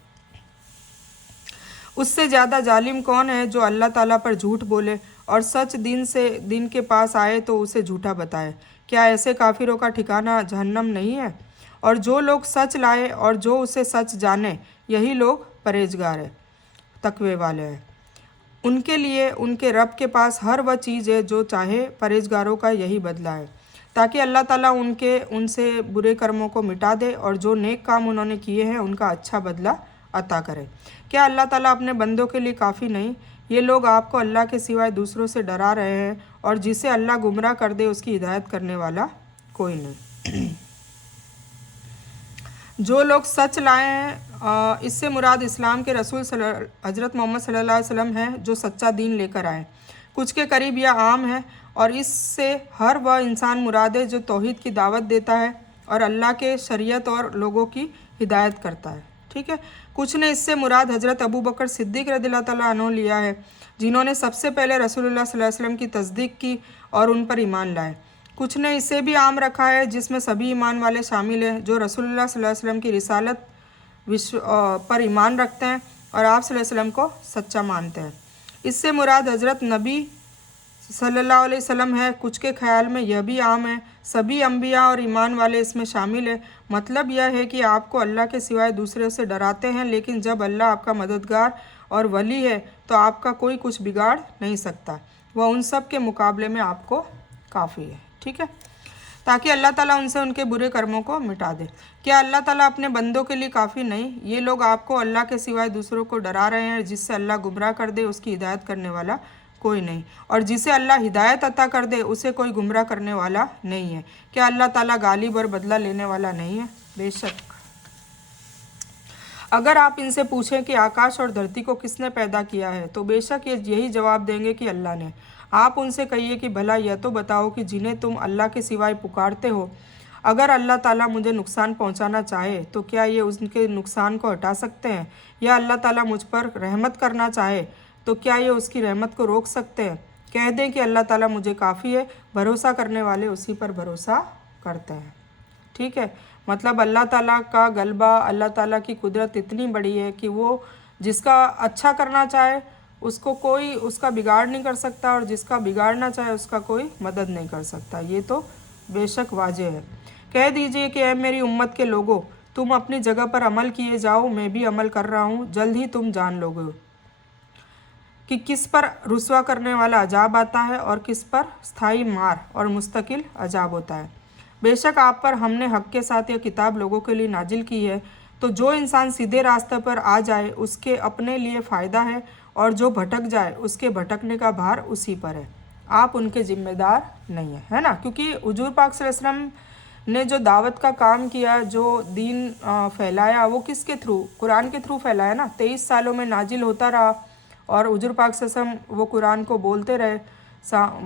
उससे ज़्यादा जालिम कौन है जो अल्लाह ताला पर झूठ बोले और सच दिन के पास आए तो उसे झूठा बताए। क्या ऐसे काफिरों का ठिकाना जहन्नम नहीं है? और जो लोग सच लाए और जो उसे सच जाने, यही लोग परहेजगार है, तकवे वाले हैं। उनके लिए उनके रब के पास हर वह चीज़ है जो चाहे। परहेजगारों का यही बदला है, ताकि अल्लाह ताला उनसे बुरे कर्मों को मिटा दे और जो नेक काम उन्होंने किए हैं उनका अच्छा बदला अता करे। क्या अल्लाह ताला अपने बंदों के लिए काफ़ी नहीं? ये लोग आपको अल्लाह के सिवाय दूसरों से डरा रहे हैं और जिसे अल्लाह गुमराह कर दे उसकी हिदायत करने वाला कोई नहीं। जो लोग सच लाए हैं, इससे मुराद इस्लाम के रसूल हज़रत मोहम्मद सल्लल्लाहु अलैहि वसल्लम हैं जो सच्चा दीन लेकर आए। कुछ के करीब यह आम है और इससे हर वह इंसान मुराद है जो तौहीद की दावत देता है और अल्लाह के शरीयत और लोगों की हिदायत करता है। ठीक है, कुछ ने इससे मुराद हज़रत अबू बकर सिद्दीक़ रज़ियल्लाहु ताला अन्हु लिया है, जिन्होंने सबसे पहले रसूलुल्लाह सल्लल्लाहु अलैहि वसल्लम की तस्दीक की और उन पर ईमान लाए। कुछ ने इसे भी आम रखा है जिसमें सभी ईमान वाले शामिल हैं जो रसूलुल्लाह सल्लल्लाहु अलैहि वसल्लम की रिसालत पर ईमान रखते हैं और आप सल्लल्लाहु अलैहि वसल्लम को सच्चा मानते हैं। इससे मुराद हज़रत नबी सल्लल्लाहु अलैहि वसल्लम है। कुछ के ख्याल में यह भी आम है, सभी अम्बिया और ईमान वाले इसमें शामिल है। मतलब यह है कि आपको अल्लाह के सिवाय दूसरे से डराते हैं, लेकिन जब अल्लाह आपका मददगार और वली है तो आपका कोई कुछ बिगाड़ नहीं सकता। वह उन सब के मुकाबले में आपको काफ़ी है। ठीक है, ताकि अल्लाह ताला उनसे उनके बुरे कर्मों को मिटा दे। क्या अल्लाह ताला अपने बंदों के लिए काफ़ी नहीं? ये लोग आपको अल्लाह के सिवाय दूसरों को डरा रहे हैं, जिससे अल्लाह गुमराह कर दे उसकी हिदायत करने वाला कोई नहीं, और जिसे अल्लाह हिदायत अता कर दे उसे कोई गुमराह करने वाला नहीं है। क्या अल्लाह ताला गालिब और बदला लेने वाला नहीं है? बेशक। अगर आप इनसे पूछें कि आकाश और धरती को किसने पैदा किया है, तो बेशक ये यही जवाब देंगे कि अल्लाह ने। आप उनसे कहिए कि भला यह तो बताओ कि जिन्हें तुम अल्लाह के सिवाय पुकारते हो, अगर अल्लाह ताला मुझे नुकसान पहुंचाना चाहे तो क्या ये उनके नुकसान को हटा सकते हैं? या अल्लाह ताला मुझ पर रहमत करना चाहे तो क्या ये उसकी रहमत को रोक सकते हैं? कह दें कि अल्लाह ताला मुझे काफ़ी है, भरोसा करने वाले उसी पर भरोसा करते हैं। ठीक है, मतलब अल्लाह ताला का गलबा, अल्लाह ताला की कुदरत इतनी बड़ी है कि वो जिसका अच्छा करना चाहे उसको कोई उसका बिगाड़ नहीं कर सकता और जिसका बिगाड़ना चाहे उसका कोई मदद नहीं कर सकता। ये तो बेशक वाजे है। कह दीजिए कि ऐ मेरी उम्मत के लोगों, तुम अपनी जगह पर अमल किए जाओ, मैं भी अमल कर रहा हूँ, जल्द ही तुम जान लोगे कि किस पर रुस्वा करने वाला अजाब आता है और किस पर स्थायी मार और मुस्तकिल अजाब होता है। बेशक आप पर हमने हक के साथ यह किताब लोगों के लिए नाजिल की है, तो जो इंसान सीधे रास्ते पर आ जाए उसके अपने लिए फ़ायदा है, और जो भटक जाए उसके भटकने का भार उसी पर है, आप उनके ज़िम्मेदार नहीं हैं, है ना। क्योंकि हुजूर पाक सल्लल्लाहु अलैहि वसल्लम ने जो दावत का काम किया, जो दीन फैलाया, वो किसके थ्रू? कुरान के थ्रू फैलाया ना। 23 सालों में नाजिल होता रहा और हुजूर पाक सल्लल्लाहु अलैहि वसल्लम वो कुरान को बोलते रहे,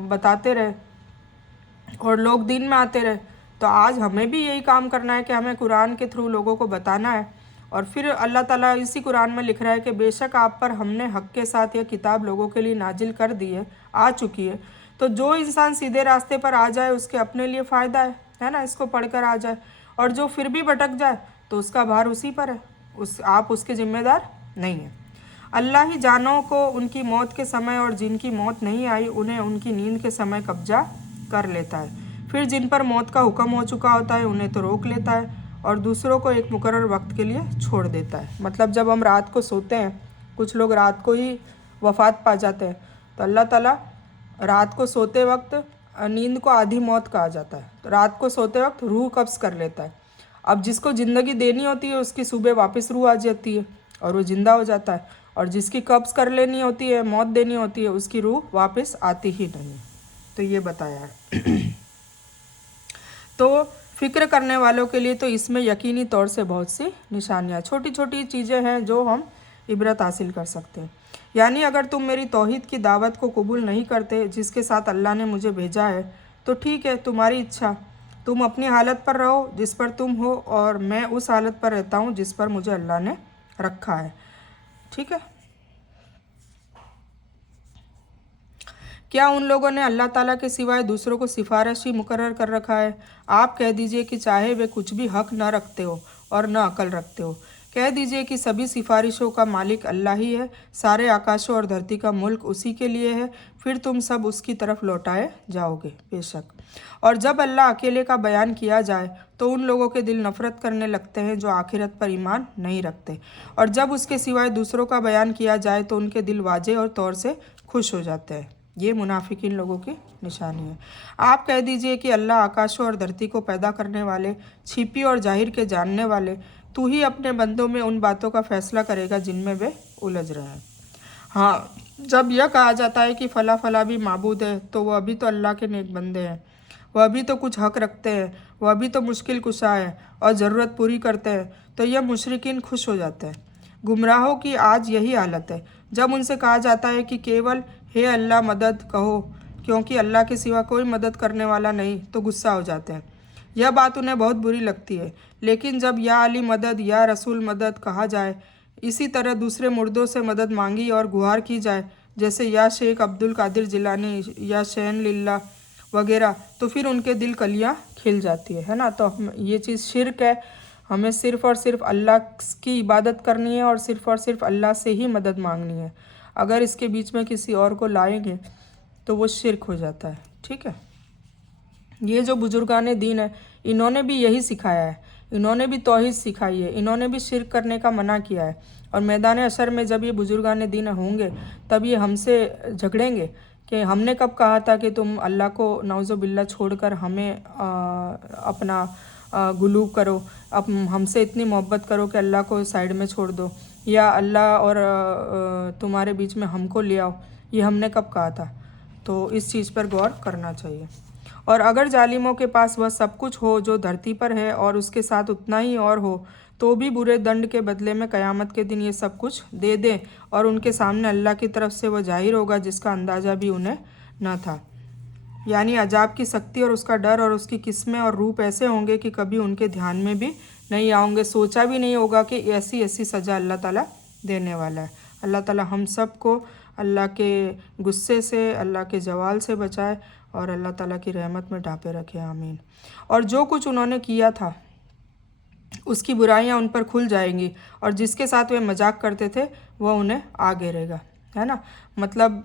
बताते रहे और लोग दीन में आते रहे। तो आज हमें भी यही काम करना है कि हमें कुरान के थ्रू लोगों को बताना है। और फिर अल्लाह ताला इसी कुरान में लिख रहा है कि बेशक आप पर हमने हक के साथ यह किताब लोगों के लिए नाजिल कर दी है, आ चुकी है, तो जो इंसान सीधे रास्ते पर आ जाए उसके अपने लिए फ़ायदा है ना, इसको पढ़कर आ जाए। और जो फिर भी भटक जाए तो उसका भार उसी पर है, आप उसके ज़िम्मेदार नहीं हैं। अल्लाह ही जानों को उनकी मौत के समय और जिनकी मौत नहीं आई उन्हें उनकी नींद के समय कब्जा कर लेता है। फिर जिन पर मौत का हुक्म हो चुका होता है उन्हें तो रोक लेता है और दूसरों को एक मुकर्रर वक्त के लिए छोड़ देता है। मतलब जब हम रात को सोते हैं, कुछ लोग रात को ही वफ़ात पा जाते हैं, तो अल्लाह ताला रात को सोते वक्त, नींद को आधी मौत कहा जाता है, तो रात को सोते वक्त रूह कब्ज़ कर लेता है। अब जिसको ज़िंदगी देनी होती है उसकी सुबह वापस रूह आ जाती है और वो ज़िंदा हो जाता है, और जिसकी कब्ज़ कर लेनी होती है, मौत देनी होती है, उसकी रूह वापस आती ही नहीं है। तो ये बताया है। तो फ़िक्र करने वालों के लिए तो इसमें यकीनी तौर से बहुत सी निशानियाँ, छोटी छोटी चीज़ें हैं जो हम इबरत हासिल कर सकते हैं। यानी अगर तुम मेरी तौहीद की दावत को कबूल नहीं करते जिसके साथ अल्लाह ने मुझे भेजा है, तो ठीक है, तुम्हारी इच्छा, तुम अपनी हालत पर रहो जिस पर तुम हो, और मैं उस हालत पर रहता हूँ जिस पर मुझे अल्लाह ने रखा है। ठीक है। क्या उन लोगों ने अल्लाह ताला के सिवाय दूसरों को सिफारिशी मुकर्रर कर रखा है? आप कह दीजिए कि चाहे वे कुछ भी हक न रखते हो और न अकल रखते हो, कह दीजिए कि सभी सिफारिशों का मालिक अल्लाह ही है, सारे आकाशों और धरती का मुल्क उसी के लिए है, फिर तुम सब उसकी तरफ लौटाए जाओगे। बेशक। और जब अल्लाह अकेले का बयान किया जाए तो उन लोगों के दिल नफ़रत करने लगते हैं जो आखिरत पर ईमान नहीं रखते, और जब उसके सिवाय दूसरों का बयान किया जाए तो उनके दिल वाजे और तौर से खुश हो जाते हैं। ये मुनाफिकीन लोगों की निशानी है। आप कह दीजिए कि अल्लाह आकाशों और धरती को पैदा करने वाले, छिपी और जाहिर के जानने वाले, तू ही अपने बंदों में उन बातों का फैसला करेगा जिनमें वे उलझ रहे हैं। हाँ, जब यह कहा जाता है कि फ़ला फ़ला भी माबूद है, तो वह अभी तो अल्लाह के नेक बंदे हैं, वह भी तो कुछ हक रखते हैं, वह भी तो मुश्किल कुशा है और ज़रूरत पूरी करते हैं, तो यह मुशरिकीन खुश हो जाते हैं। गुमराहों की आज यही हालत है। जब उनसे कहा जाता है कि केवल हे अल्लाह मदद कहो, क्योंकि अल्लाह के सिवा कोई मदद करने वाला नहीं, तो गुस्सा हो जाते हैं। यह बात उन्हें बहुत बुरी लगती है। लेकिन जब या अली मदद, या रसूल मदद कहा जाए, इसी तरह दूसरे मुर्दों से मदद मांगी और गुहार की जाए, जैसे या शेख अब्दुल कादिर जिलानी या शैन लिल्ला वगैरह, तो फिर उनके दिल कलियाँ खिल जाती है ना। तो ये चीज़ शिर्क है। हमें सिर्फ़ और सिर्फ अल्लाह की इबादत करनी है और सिर्फ अल्लाह से ही मदद मांगनी है। अगर इसके बीच में किसी और को लाएंगे तो वो शिर्क हो जाता है। ठीक है। ये जो बुजुर्गान दीन है, इन्होंने भी यही सिखाया है, इन्होंने भी तौहीद सिखाई है, इन्होंने भी शिर्क करने का मना किया है। और मैदान अशर में जब ये बुजुर्गान दीन होंगे तब ये हमसे झगड़ेंगे कि हमने कब कहा था कि तुम अल्लाह को नौज़ुबिल्ला छोड़कर हमें अपना गुलूब करो, अब हमसे इतनी मोहब्बत करो कि अल्लाह को साइड में छोड़ दो, या अल्लाह और तुम्हारे बीच में हमको ले आओ, ये हमने कब कहा था? तो इस चीज़ पर गौर करना चाहिए। और अगर जालिमों के पास वह सब कुछ हो जो धरती पर है और उसके साथ उतना ही और हो, तो भी बुरे दंड के बदले में क़यामत के दिन ये सब कुछ दे दें और उनके सामने अल्लाह की तरफ से वह जाहिर होगा जिसका अंदाज़ा भी उन्हें न था। यानी अजाब की सख्ती और उसका डर और उसकी किस्में और रूप ऐसे होंगे कि कभी उनके ध्यान में भी नहीं आएंगे, सोचा भी नहीं होगा कि ऐसी ऐसी सज़ा अल्लाह ताला देने वाला है। अल्लाह ताला हम सब को अल्लाह के गुस्से से, अल्लाह के जवाल से बचाए और अल्लाह ताला की रहमत में ढांपे रखे। आमीन। और जो कुछ उन्होंने किया था उसकी बुराइयां उन पर खुल जाएंगी और जिसके साथ वे मजाक करते थे वह उन्हें आ घेरेगा, है ना। मतलब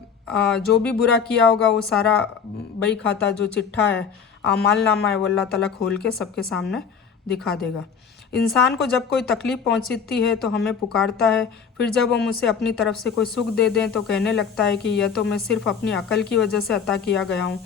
जो भी बुरा किया होगा वो सारा बही खाता जो चिट्ठा है, आमाल नामा है, वो अल्लाह ताला खोल के सबके सामने दिखा देगा। इंसान को जब कोई तकलीफ़ पहुंचती है तो हमें पुकारता है, फिर जब हम उसे अपनी तरफ से कोई सुख दे दें तो कहने लगता है कि यह तो मैं सिर्फ अपनी अकल की वजह से अता किया गया हूँ,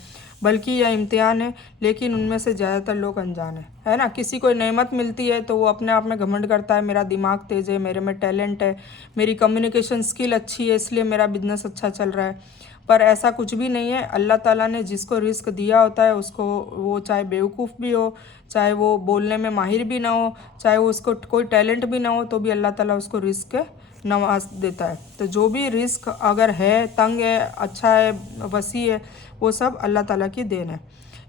बल्कि यह इम्तिहान है। लेकिन उनमें से ज़्यादातर लोग अनजान है ना। किसी को नेमत मिलती है तो वो अपने आप में घमंड करता है, मेरा दिमाग तेज़ है, मेरे में टैलेंट है, मेरी कम्युनिकेशन स्किल अच्छी है, इसलिए मेरा बिजनेस अच्छा चल रहा है। पर ऐसा कुछ भी नहीं है। अल्लाह ताला ने जिसको रिस्क दिया होता है उसको, वो चाहे बेवकूफ़ भी हो, चाहे वो बोलने में माहिर भी ना हो, चाहे वो उसको कोई टैलेंट भी ना हो, तो भी अल्लाह ताला उसको रिस्क नवाज देता है। तो जो भी रिस्क अगर है, तंग है, अच्छा है, वसी है, वो सब अल्लाह ताला की देन है।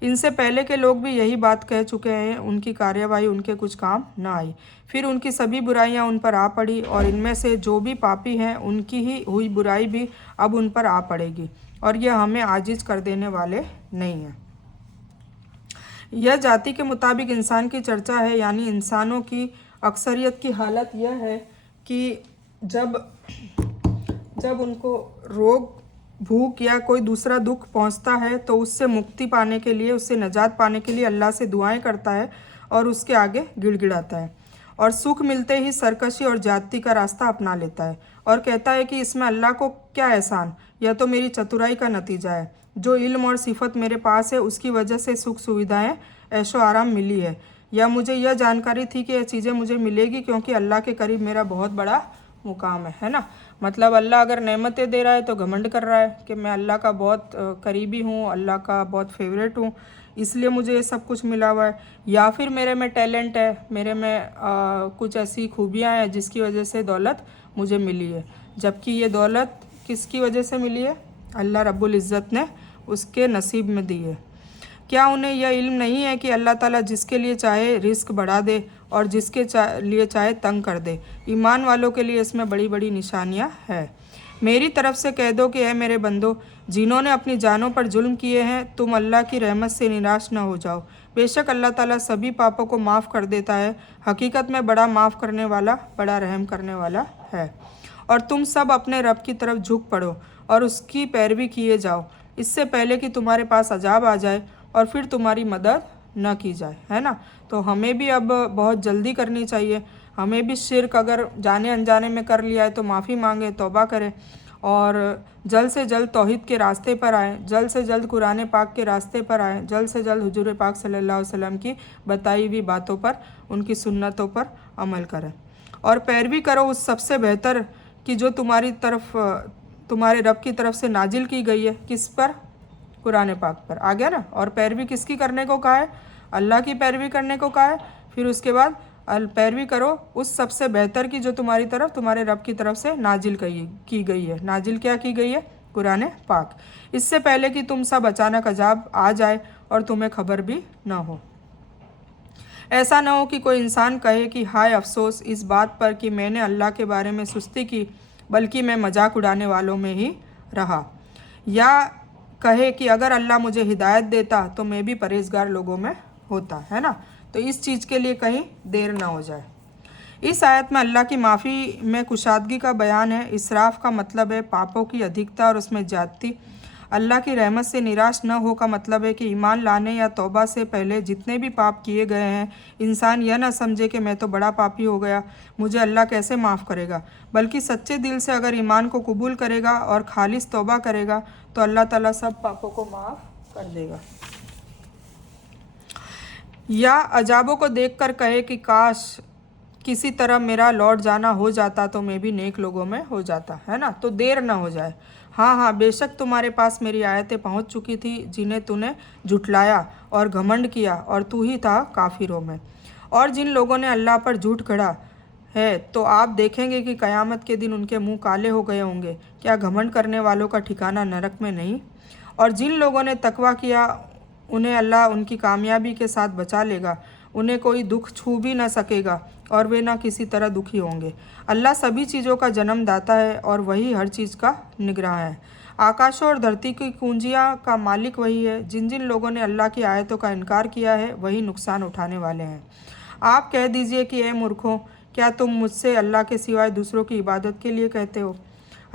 इनसे पहले के लोग भी यही बात कह चुके हैं, उनकी कार्यवाही उनके कुछ काम ना आई, फिर उनकी सभी बुराइयां उन पर आ पड़ी, और इनमें से जो भी पापी हैं उनकी ही हुई बुराई भी अब उन पर आ पड़ेगी, और यह हमें आजिज कर देने वाले नहीं हैं। यह जाति के मुताबिक इंसान की चर्चा है, यानी इंसानों की अक्सरियत की हालत यह है कि जब उनको रोग, भूख या कोई दूसरा दुख पहुंचता है तो उससे मुक्ति पाने के लिए, उससे निजात पाने के लिए अल्लाह से दुआएं करता है और उसके आगे गिड़गिड़ाता है, और सुख मिलते ही सरकशी और ज्यादती का रास्ता अपना लेता है और कहता है कि इसमें अल्लाह को क्या एहसान, यह तो मेरी चतुराई का नतीजा है। जो इल्म और सिफत मेरे पास है उसकी वजह से सुख सुविधाएं, ऐशो आराम मिली है, या मुझे यह जानकारी थी कि यह चीज़ें मुझे मिलेगी क्योंकि अल्लाह के करीब मेरा बहुत बड़ा मुकाम है ना। मतलब अल्लाह अगर नेमतें दे रहा है तो घमंड कर रहा है कि मैं अल्लाह का बहुत करीबी हूँ, अल्लाह का बहुत फेवरेट हूँ, इसलिए मुझे ये सब कुछ मिला हुआ है। या फिर मेरे में टैलेंट है, मेरे में कुछ ऐसी खूबियाँ हैं जिसकी वजह से दौलत मुझे मिली है, जबकि ये दौलत किसकी वजह से मिली है? अल्लाह रब्बुल इज़्ज़त ने उसके नसीब में दी है। क्या उन्हें यह इल्म नहीं है कि अल्लाह ताला जिसके लिए चाहे रिस्क बढ़ा दे और जिसके लिए चाहे तंग कर दे? ईमान वालों के लिए इसमें बड़ी बड़ी निशानियां हैं। मेरी तरफ से कह दो कि ऐ मेरे बंदो, जिन्होंने अपनी जानों पर जुल्म किए हैं, तुम अल्लाह की रहमत से निराश न हो जाओ। बेशक अल्लाह ताला सभी पापों को माफ़ कर देता है, हकीकत में बड़ा माफ़ करने वाला, बड़ा रहम करने वाला है। और तुम सब अपने रब की तरफ झुक पड़ो और उसकी पैरवी किए जाओ, इससे पहले कि तुम्हारे पास अजाब आ जाए और फिर तुम्हारी मदद न की जाए, है ना। तो हमें भी अब बहुत जल्दी करनी चाहिए। हमें भी शिर्क अगर जाने अनजाने में कर लिया है तो माफ़ी मांगे, तौबा करें, और जल्द से जल्द तौहीद के रास्ते पर आएँ, जल्द से जल्द कुरान पाक के रास्ते पर आएँ, जल्द से जल्द हुजूर पाक सल्लल्लाहु अलैहि वसल्लम की बताई हुई बातों पर, उनकी सुन्नतों पर अमल करें, और पैरवी करो उस सबसे बेहतर कि जो तुम्हारी तरफ, तुम्हारे रब की तरफ से नाजिल की गई है। किस पर? कुरान पाक पर। आ गया ना। और पैरवी किसकी करने को कहा है? अल्लाह की पैरवी करने को कहा है। फिर उसके बाद पैरवी करो उस सबसे बेहतर की जो तुम्हारी तरफ, तुम्हारे रब की तरफ से नाजिल की गई है। नाजिल क्या की गई है? कुरान पाक। इससे पहले कि तुम सब अचानक अजाब आ जाए और तुम्हें खबर भी ना हो। ऐसा ना हो कि कोई इंसान कहे कि हाय अफसोस इस बात पर कि मैंने अल्लाह के बारे में सुस्ती की, बल्कि मैं मजाक उड़ाने वालों में ही रहा। या कहे कि अगर अल्लाह मुझे हिदायत देता तो मैं भी परहेजगार लोगों में होता, है ना। तो इस चीज़ के लिए कहीं देर ना हो जाए। इस आयत में अल्लाह की माफ़ी में कुशादगी का बयान है। इसराफ का मतलब है पापों की अधिकता और उसमें ज्यादती। अल्लाह की रहमत से निराश न हो का मतलब है कि ईमान लाने या तौबा से पहले जितने भी पाप किए गए हैं, इंसान यह ना समझे कि मैं तो बड़ा पापी हो गया, मुझे अल्लाह कैसे माफ़ करेगा, बल्कि सच्चे दिल से अगर ईमान को कबूल करेगा और खालिस तौबा करेगा तो अल्लाह ताला सब पापों को माफ़ कर देगा। या अजाबों को देखकर कहे कि काश किसी तरह मेरा लौट जाना हो जाता तो मैं भी नेक लोगों में हो जाता, है ना। तो देर ना हो जाए। हाँ, बेशक तुम्हारे पास मेरी आयतें पहुंच चुकी थी जिन्हें तूने झुटलाया और घमंड किया, और तू ही था काफिरों में। और जिन लोगों ने अल्लाह पर झूठ गढ़ा है तो आप देखेंगे कि क़यामत के दिन उनके मुंह काले हो गए होंगे। क्या घमंड करने वालों का ठिकाना नरक में नहीं? और जिन लोगों ने तकवा किया उन्हें अल्लाह उनकी कामयाबी के साथ बचा लेगा, उन्हें कोई दुख छू भी न सकेगा और वे ना किसी तरह दुखी होंगे। अल्लाह सभी चीज़ों का जन्मदाता है और वही हर चीज़ का निगरान है। आकाशों और धरती की कुंजियाँ का मालिक वही है। जिन जिन लोगों ने अल्लाह की आयतों का इनकार किया है वही नुकसान उठाने वाले हैं। आप कह दीजिए कि ए मूर्खों, क्या तुम मुझसे अल्लाह के सिवाय दूसरों की इबादत के लिए कहते हो?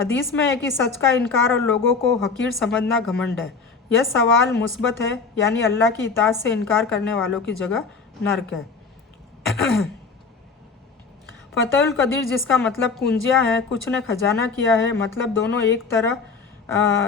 हदीस में है कि सच का इनकार और लोगों को हकीर समझना घमंड है। यह सवाल मुस्बत है, यानी अल्लाह की इताअत से इनकार करने वालों की जगह नर्क है। फतहुल कदीर जिसका मतलब कुंजियाँ हैं, कुछ ने खजाना किया है, मतलब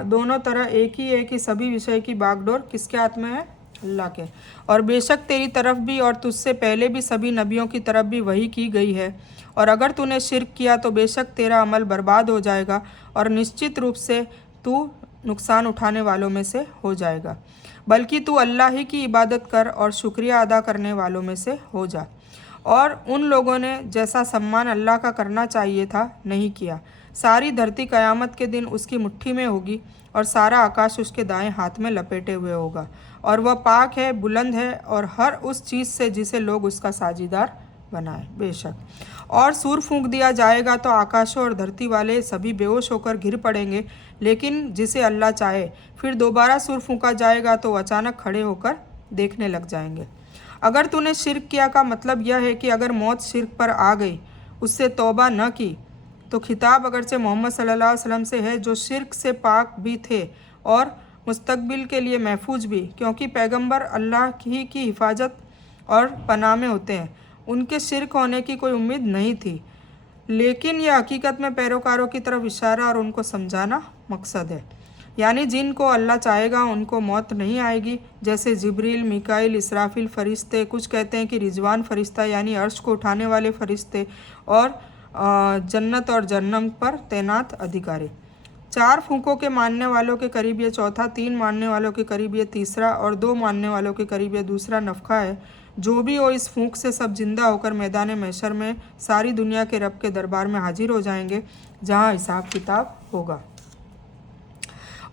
दोनों तरह एक ही सभी विषय की बागडोर किसके हाथ में है? अल्लाह के। और बेशक तेरी तरफ भी और तुझसे पहले भी सभी नबियों की तरफ भी वही की गई है, और अगर तूने शिर्क किया तो बेशक तेरा अमल बर्बाद हो जाएगा और निश्चित रूप से तू नुकसान उठाने वालों में से हो जाएगा। बल्कि तू अल्लाह ही की इबादत कर और शुक्रिया अदा करने वालों में से हो जा। और उन लोगों ने जैसा सम्मान अल्लाह का करना चाहिए था नहीं किया। सारी धरती क़यामत के दिन उसकी मुट्ठी में होगी और सारा आकाश उसके दाएं हाथ में लपेटे हुए होगा, और वह पाक है, बुलंद है और हर उस चीज़ से जिसे लोग उसका साझीदार बनाए। बेशक और सूर फूंक दिया जाएगा तो आकाशों और धरती वाले सभी बेहोश होकर गिर पड़ेंगे, लेकिन जिसे अल्लाह चाहे फिर दोबारा सूर फूंका जाएगा तो अचानक खड़े होकर देखने लग जाएंगे। अगर तूने शिर्क किया का मतलब यह है कि अगर मौत शिर्क पर आ गई, उससे तौबा न की, तो खिताब अगरचे मोहम्मद सल्लल्लाहु अलैहि वसल्लम से है जो शिर्क से पाक भी थे और मुस्तकबिल के लिए महफूज भी, क्योंकि पैगंबर अल्लाह ही की हिफाजत और पनाह में होते हैं। उनके शिर्क होने की कोई उम्मीद नहीं थी, लेकिन यह हकीकत में पैरोकारों की तरफ इशारा और उनको समझाना मकसद है। यानी जिनको अल्लाह चाहेगा उनको मौत नहीं आएगी, जैसे जिब्रील, मिकाइल, इसराफिल फरिश्ते, कुछ कहते हैं कि रिजवान फरिश्ता यानी अर्श को उठाने वाले फरिश्ते, और जन्नत और जहन्नम पर तैनात अधिकारी। 4 फूंकों के मानने वालों के करीब ये चौथा, 3 मानने वालों के करीब ये तीसरा और 2 मानने वालों के करीब ये दूसरा नफखा है। जो भी हो, इस फूंक से सब जिंदा होकर मैदान महशर में सारी दुनिया के रब के दरबार में हाजिर हो जाएंगे, जहाँ हिसाब किताब होगा।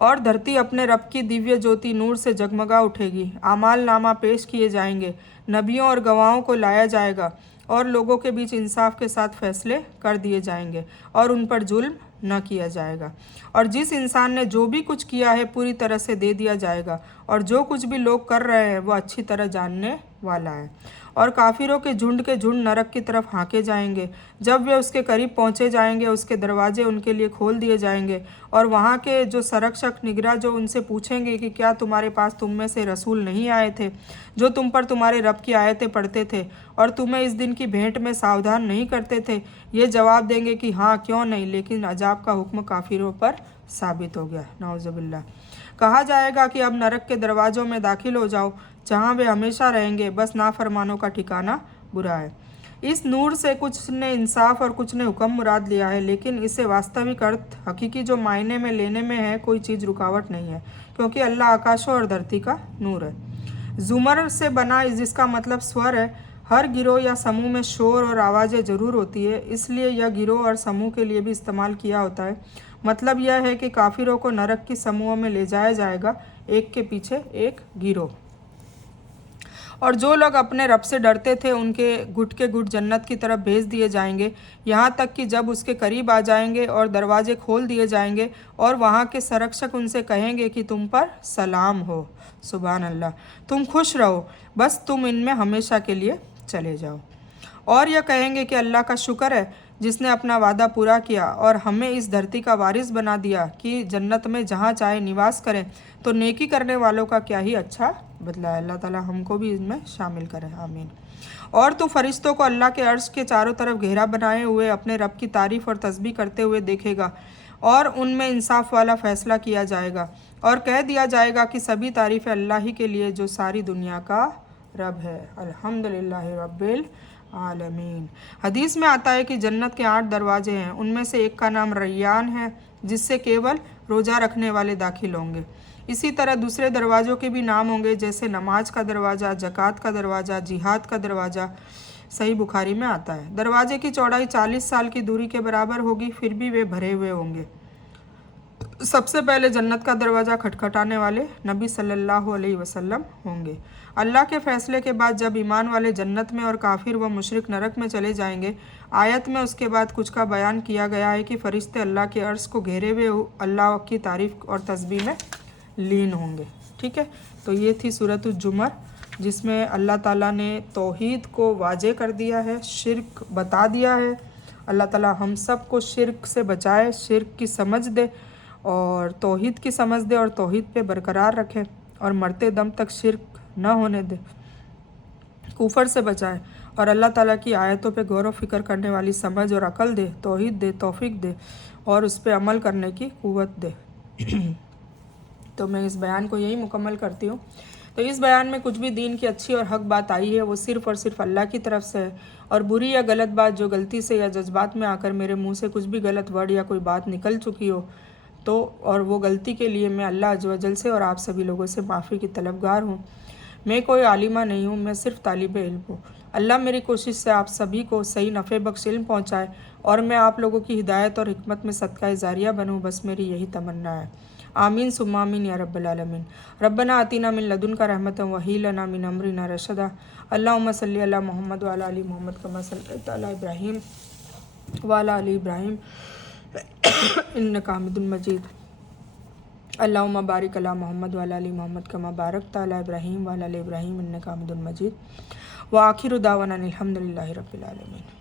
और धरती अपने रब की दिव्य ज्योति नूर से जगमगा उठेगी। आमाल नामा पेश किए जाएंगे, नबियों और गवाहों को लाया जाएगा और लोगों के बीच इंसाफ के साथ फैसले कर दिए जाएंगे और उन पर जुल्म न किया जाएगा। और जिस इंसान ने जो भी कुछ किया है पूरी तरह से दे दिया जाएगा, और जो कुछ भी लोग कर रहे हैं वो अच्छी तरह जानने वाला है। और काफिरों के झुंड नरक की तरफ हाँके जाएंगे। जब वे उसके करीब पहुँचे जाएंगे, उसके दरवाजे उनके लिए खोल दिए जाएंगे, और वहाँ के जो संरक्षक निगरां जो उनसे पूछेंगे कि क्या तुम्हारे पास तुम में से रसूल नहीं आए थे जो तुम पर तुम्हारे रब की आयतें पढ़ते थे और तुम्हें इस दिन की भेंट में सावधान नहीं करते थे? ये जवाब देंगे कि हाँ, क्यों नहीं, लेकिन अजाब का हुक्म काफिरों पर साबित हो गया। नाउज़ुबिल्लाह। कहा जाएगा कि अब नरक के दरवाज़ों में दाखिल हो जाओ, जहाँ वे हमेशा रहेंगे, बस नाफरमानों का ठिकाना बुरा है। इस नूर से कुछ ने इंसाफ और कुछ ने हुक्म मुराद लिया है, लेकिन इसे वास्तविक अर्थ हकीकी जो मायने में लेने में है कोई चीज़ रुकावट नहीं है, क्योंकि अल्लाह आकाशों और धरती का नूर है। जुमर से बना जिसका मतलब स्वर है। हर गिरोह या समूह में शोर और आवाज़ें ज़रूर होती है, इसलिए यह गिरोह और समूह के लिए भी इस्तेमाल किया होता है। मतलब यह है कि काफिरों को नरक की समूहों में ले जाया जाएगा, एक के पीछे एक गिरोह। और जो लोग अपने रब से डरते थे उनके गुट के गुट जन्नत की तरफ भेज दिए जाएंगे, यहाँ तक कि जब उसके करीब आ जाएंगे और दरवाजे खोल दिए जाएंगे और वहाँ के संरक्षक उनसे कहेंगे कि तुम पर सलाम हो, सुभान अल्लाह, तुम खुश रहो, बस तुम इनमें हमेशा के लिए चले जाओ। और यह कहेंगे कि अल्लाह का शुक्र है जिसने अपना वादा पूरा किया और हमें इस धरती का वारिस बना दिया कि जन्नत में जहाँ चाहे निवास करें, तो नेकी करने वालों का क्या ही अच्छा बदला है। अल्लाह ताला हमको भी इसमें शामिल करे, आमीन। और तू फरिश्तों को अल्लाह के अर्श के चारों तरफ घेरा बनाए हुए अपने रब की तारीफ और तस्बीह करते हुए देखेगा, और उनमें इंसाफ वाला फैसला किया जाएगा और कह दिया जाएगा कि सभी तारीफ़ें अल्लाह ही के लिए जो सारी दुनिया का रब है। अल्हम्दुलिल्लाह रब्बिल आलमीन। हदीस में आता है कि जन्नत के 8 दरवाजे हैं, उनमें से एक का नाम रैयान है, जिससे केवल रोज़ा रखने वाले दाखिल होंगे। इसी तरह दूसरे दरवाज़ों के भी नाम होंगे, जैसे नमाज का दरवाज़ा, ज़कात का दरवाज़ा, जिहाद का दरवाज़ा। सही बुखारी में आता है। दरवाजे की चौड़ाई 40 साल की दूरी के बराबर होगी, फिर भी वे भरे हुए होंगे। सबसे पहले जन्नत का दरवाज़ा खटखटाने वाले नबी सल्लल्लाहु अलैहि वसल्लम होंगे। अल्लाह के फ़ैसले के बाद जब ईमान वाले जन्नत में और काफिर व मुशरिक नरक में चले जाएंगे, आयत में उसके बाद कुछ का बयान किया गया है कि फ़रिश्ते अल्लाह के अर्श को घेरे हुए अल्लाह की तारीफ़ और तस्बीह में लीन होंगे। ठीक है, तो ये थी सूरतुल जुमर, जिसमें अल्लाह ताला ने तौहीद को वाजे कर दिया है, शिर्क बता दिया है। अल्लाह ताला हम सब को शिर्क से बचाए, शिर्क की समझ दे और तौहीद की समझ दे और तौहीद पे बरकरार रखे और मरते दम तक शिर्क न होने दे, कुफर से बचाए اور اللہ تعالیٰ کی آیتوں پہ غور و فکر کرنے والی سمجھ اور عقل دے، توحید دے، توفیق دے اور اس پہ عمل کرنے کی قوت دے۔ تو میں اس بیان کو یہی مکمل کرتی ہوں۔ تو اس بیان میں کچھ بھی دین کی اچھی اور حق بات آئی ہے وہ صرف اور صرف اللہ کی طرف سے ہے، اور بری یا غلط بات جو غلطی سے یا جذبات میں آ کر میرے منہ سے کچھ بھی غلط ورڈ یا کوئی بات نکل چکی ہو تو اور وہ غلطی کے لیے میں اللہ عز و جل سے اور آپ سبھی لوگوں سے معافی کی طلبگار ہوں۔ میں کوئی عالمہ نہیں ہوں، میں صرف طالب علم ہوں۔ اللہ میری کوشش سے آپ سبھی کو صحیح نفع بخش علم پہنچائے اور میں آپ لوگوں کی ہدایت اور حکمت میں صدقہ جاریہ بنوں، بس میری یہی تمنا ہے۔ آمین ثم آمین یا رب العالمین۔ ربنا آتینا من لدنک رحمۃ وہی لنا من امرنا رشدا۔ اللہم صلی علی محمد وعلی آل محمد کما صلیت علی ابراہیم وعلی آل ابراہیم انک حمید مجید۔ اللہم بارک علی محمد وعلی آل محمد کما بارکت علی ابراہیم وعلی آل ابراہیم انک حمید مجید۔ وآخر دعوانا الحمد للہ رب العالمین۔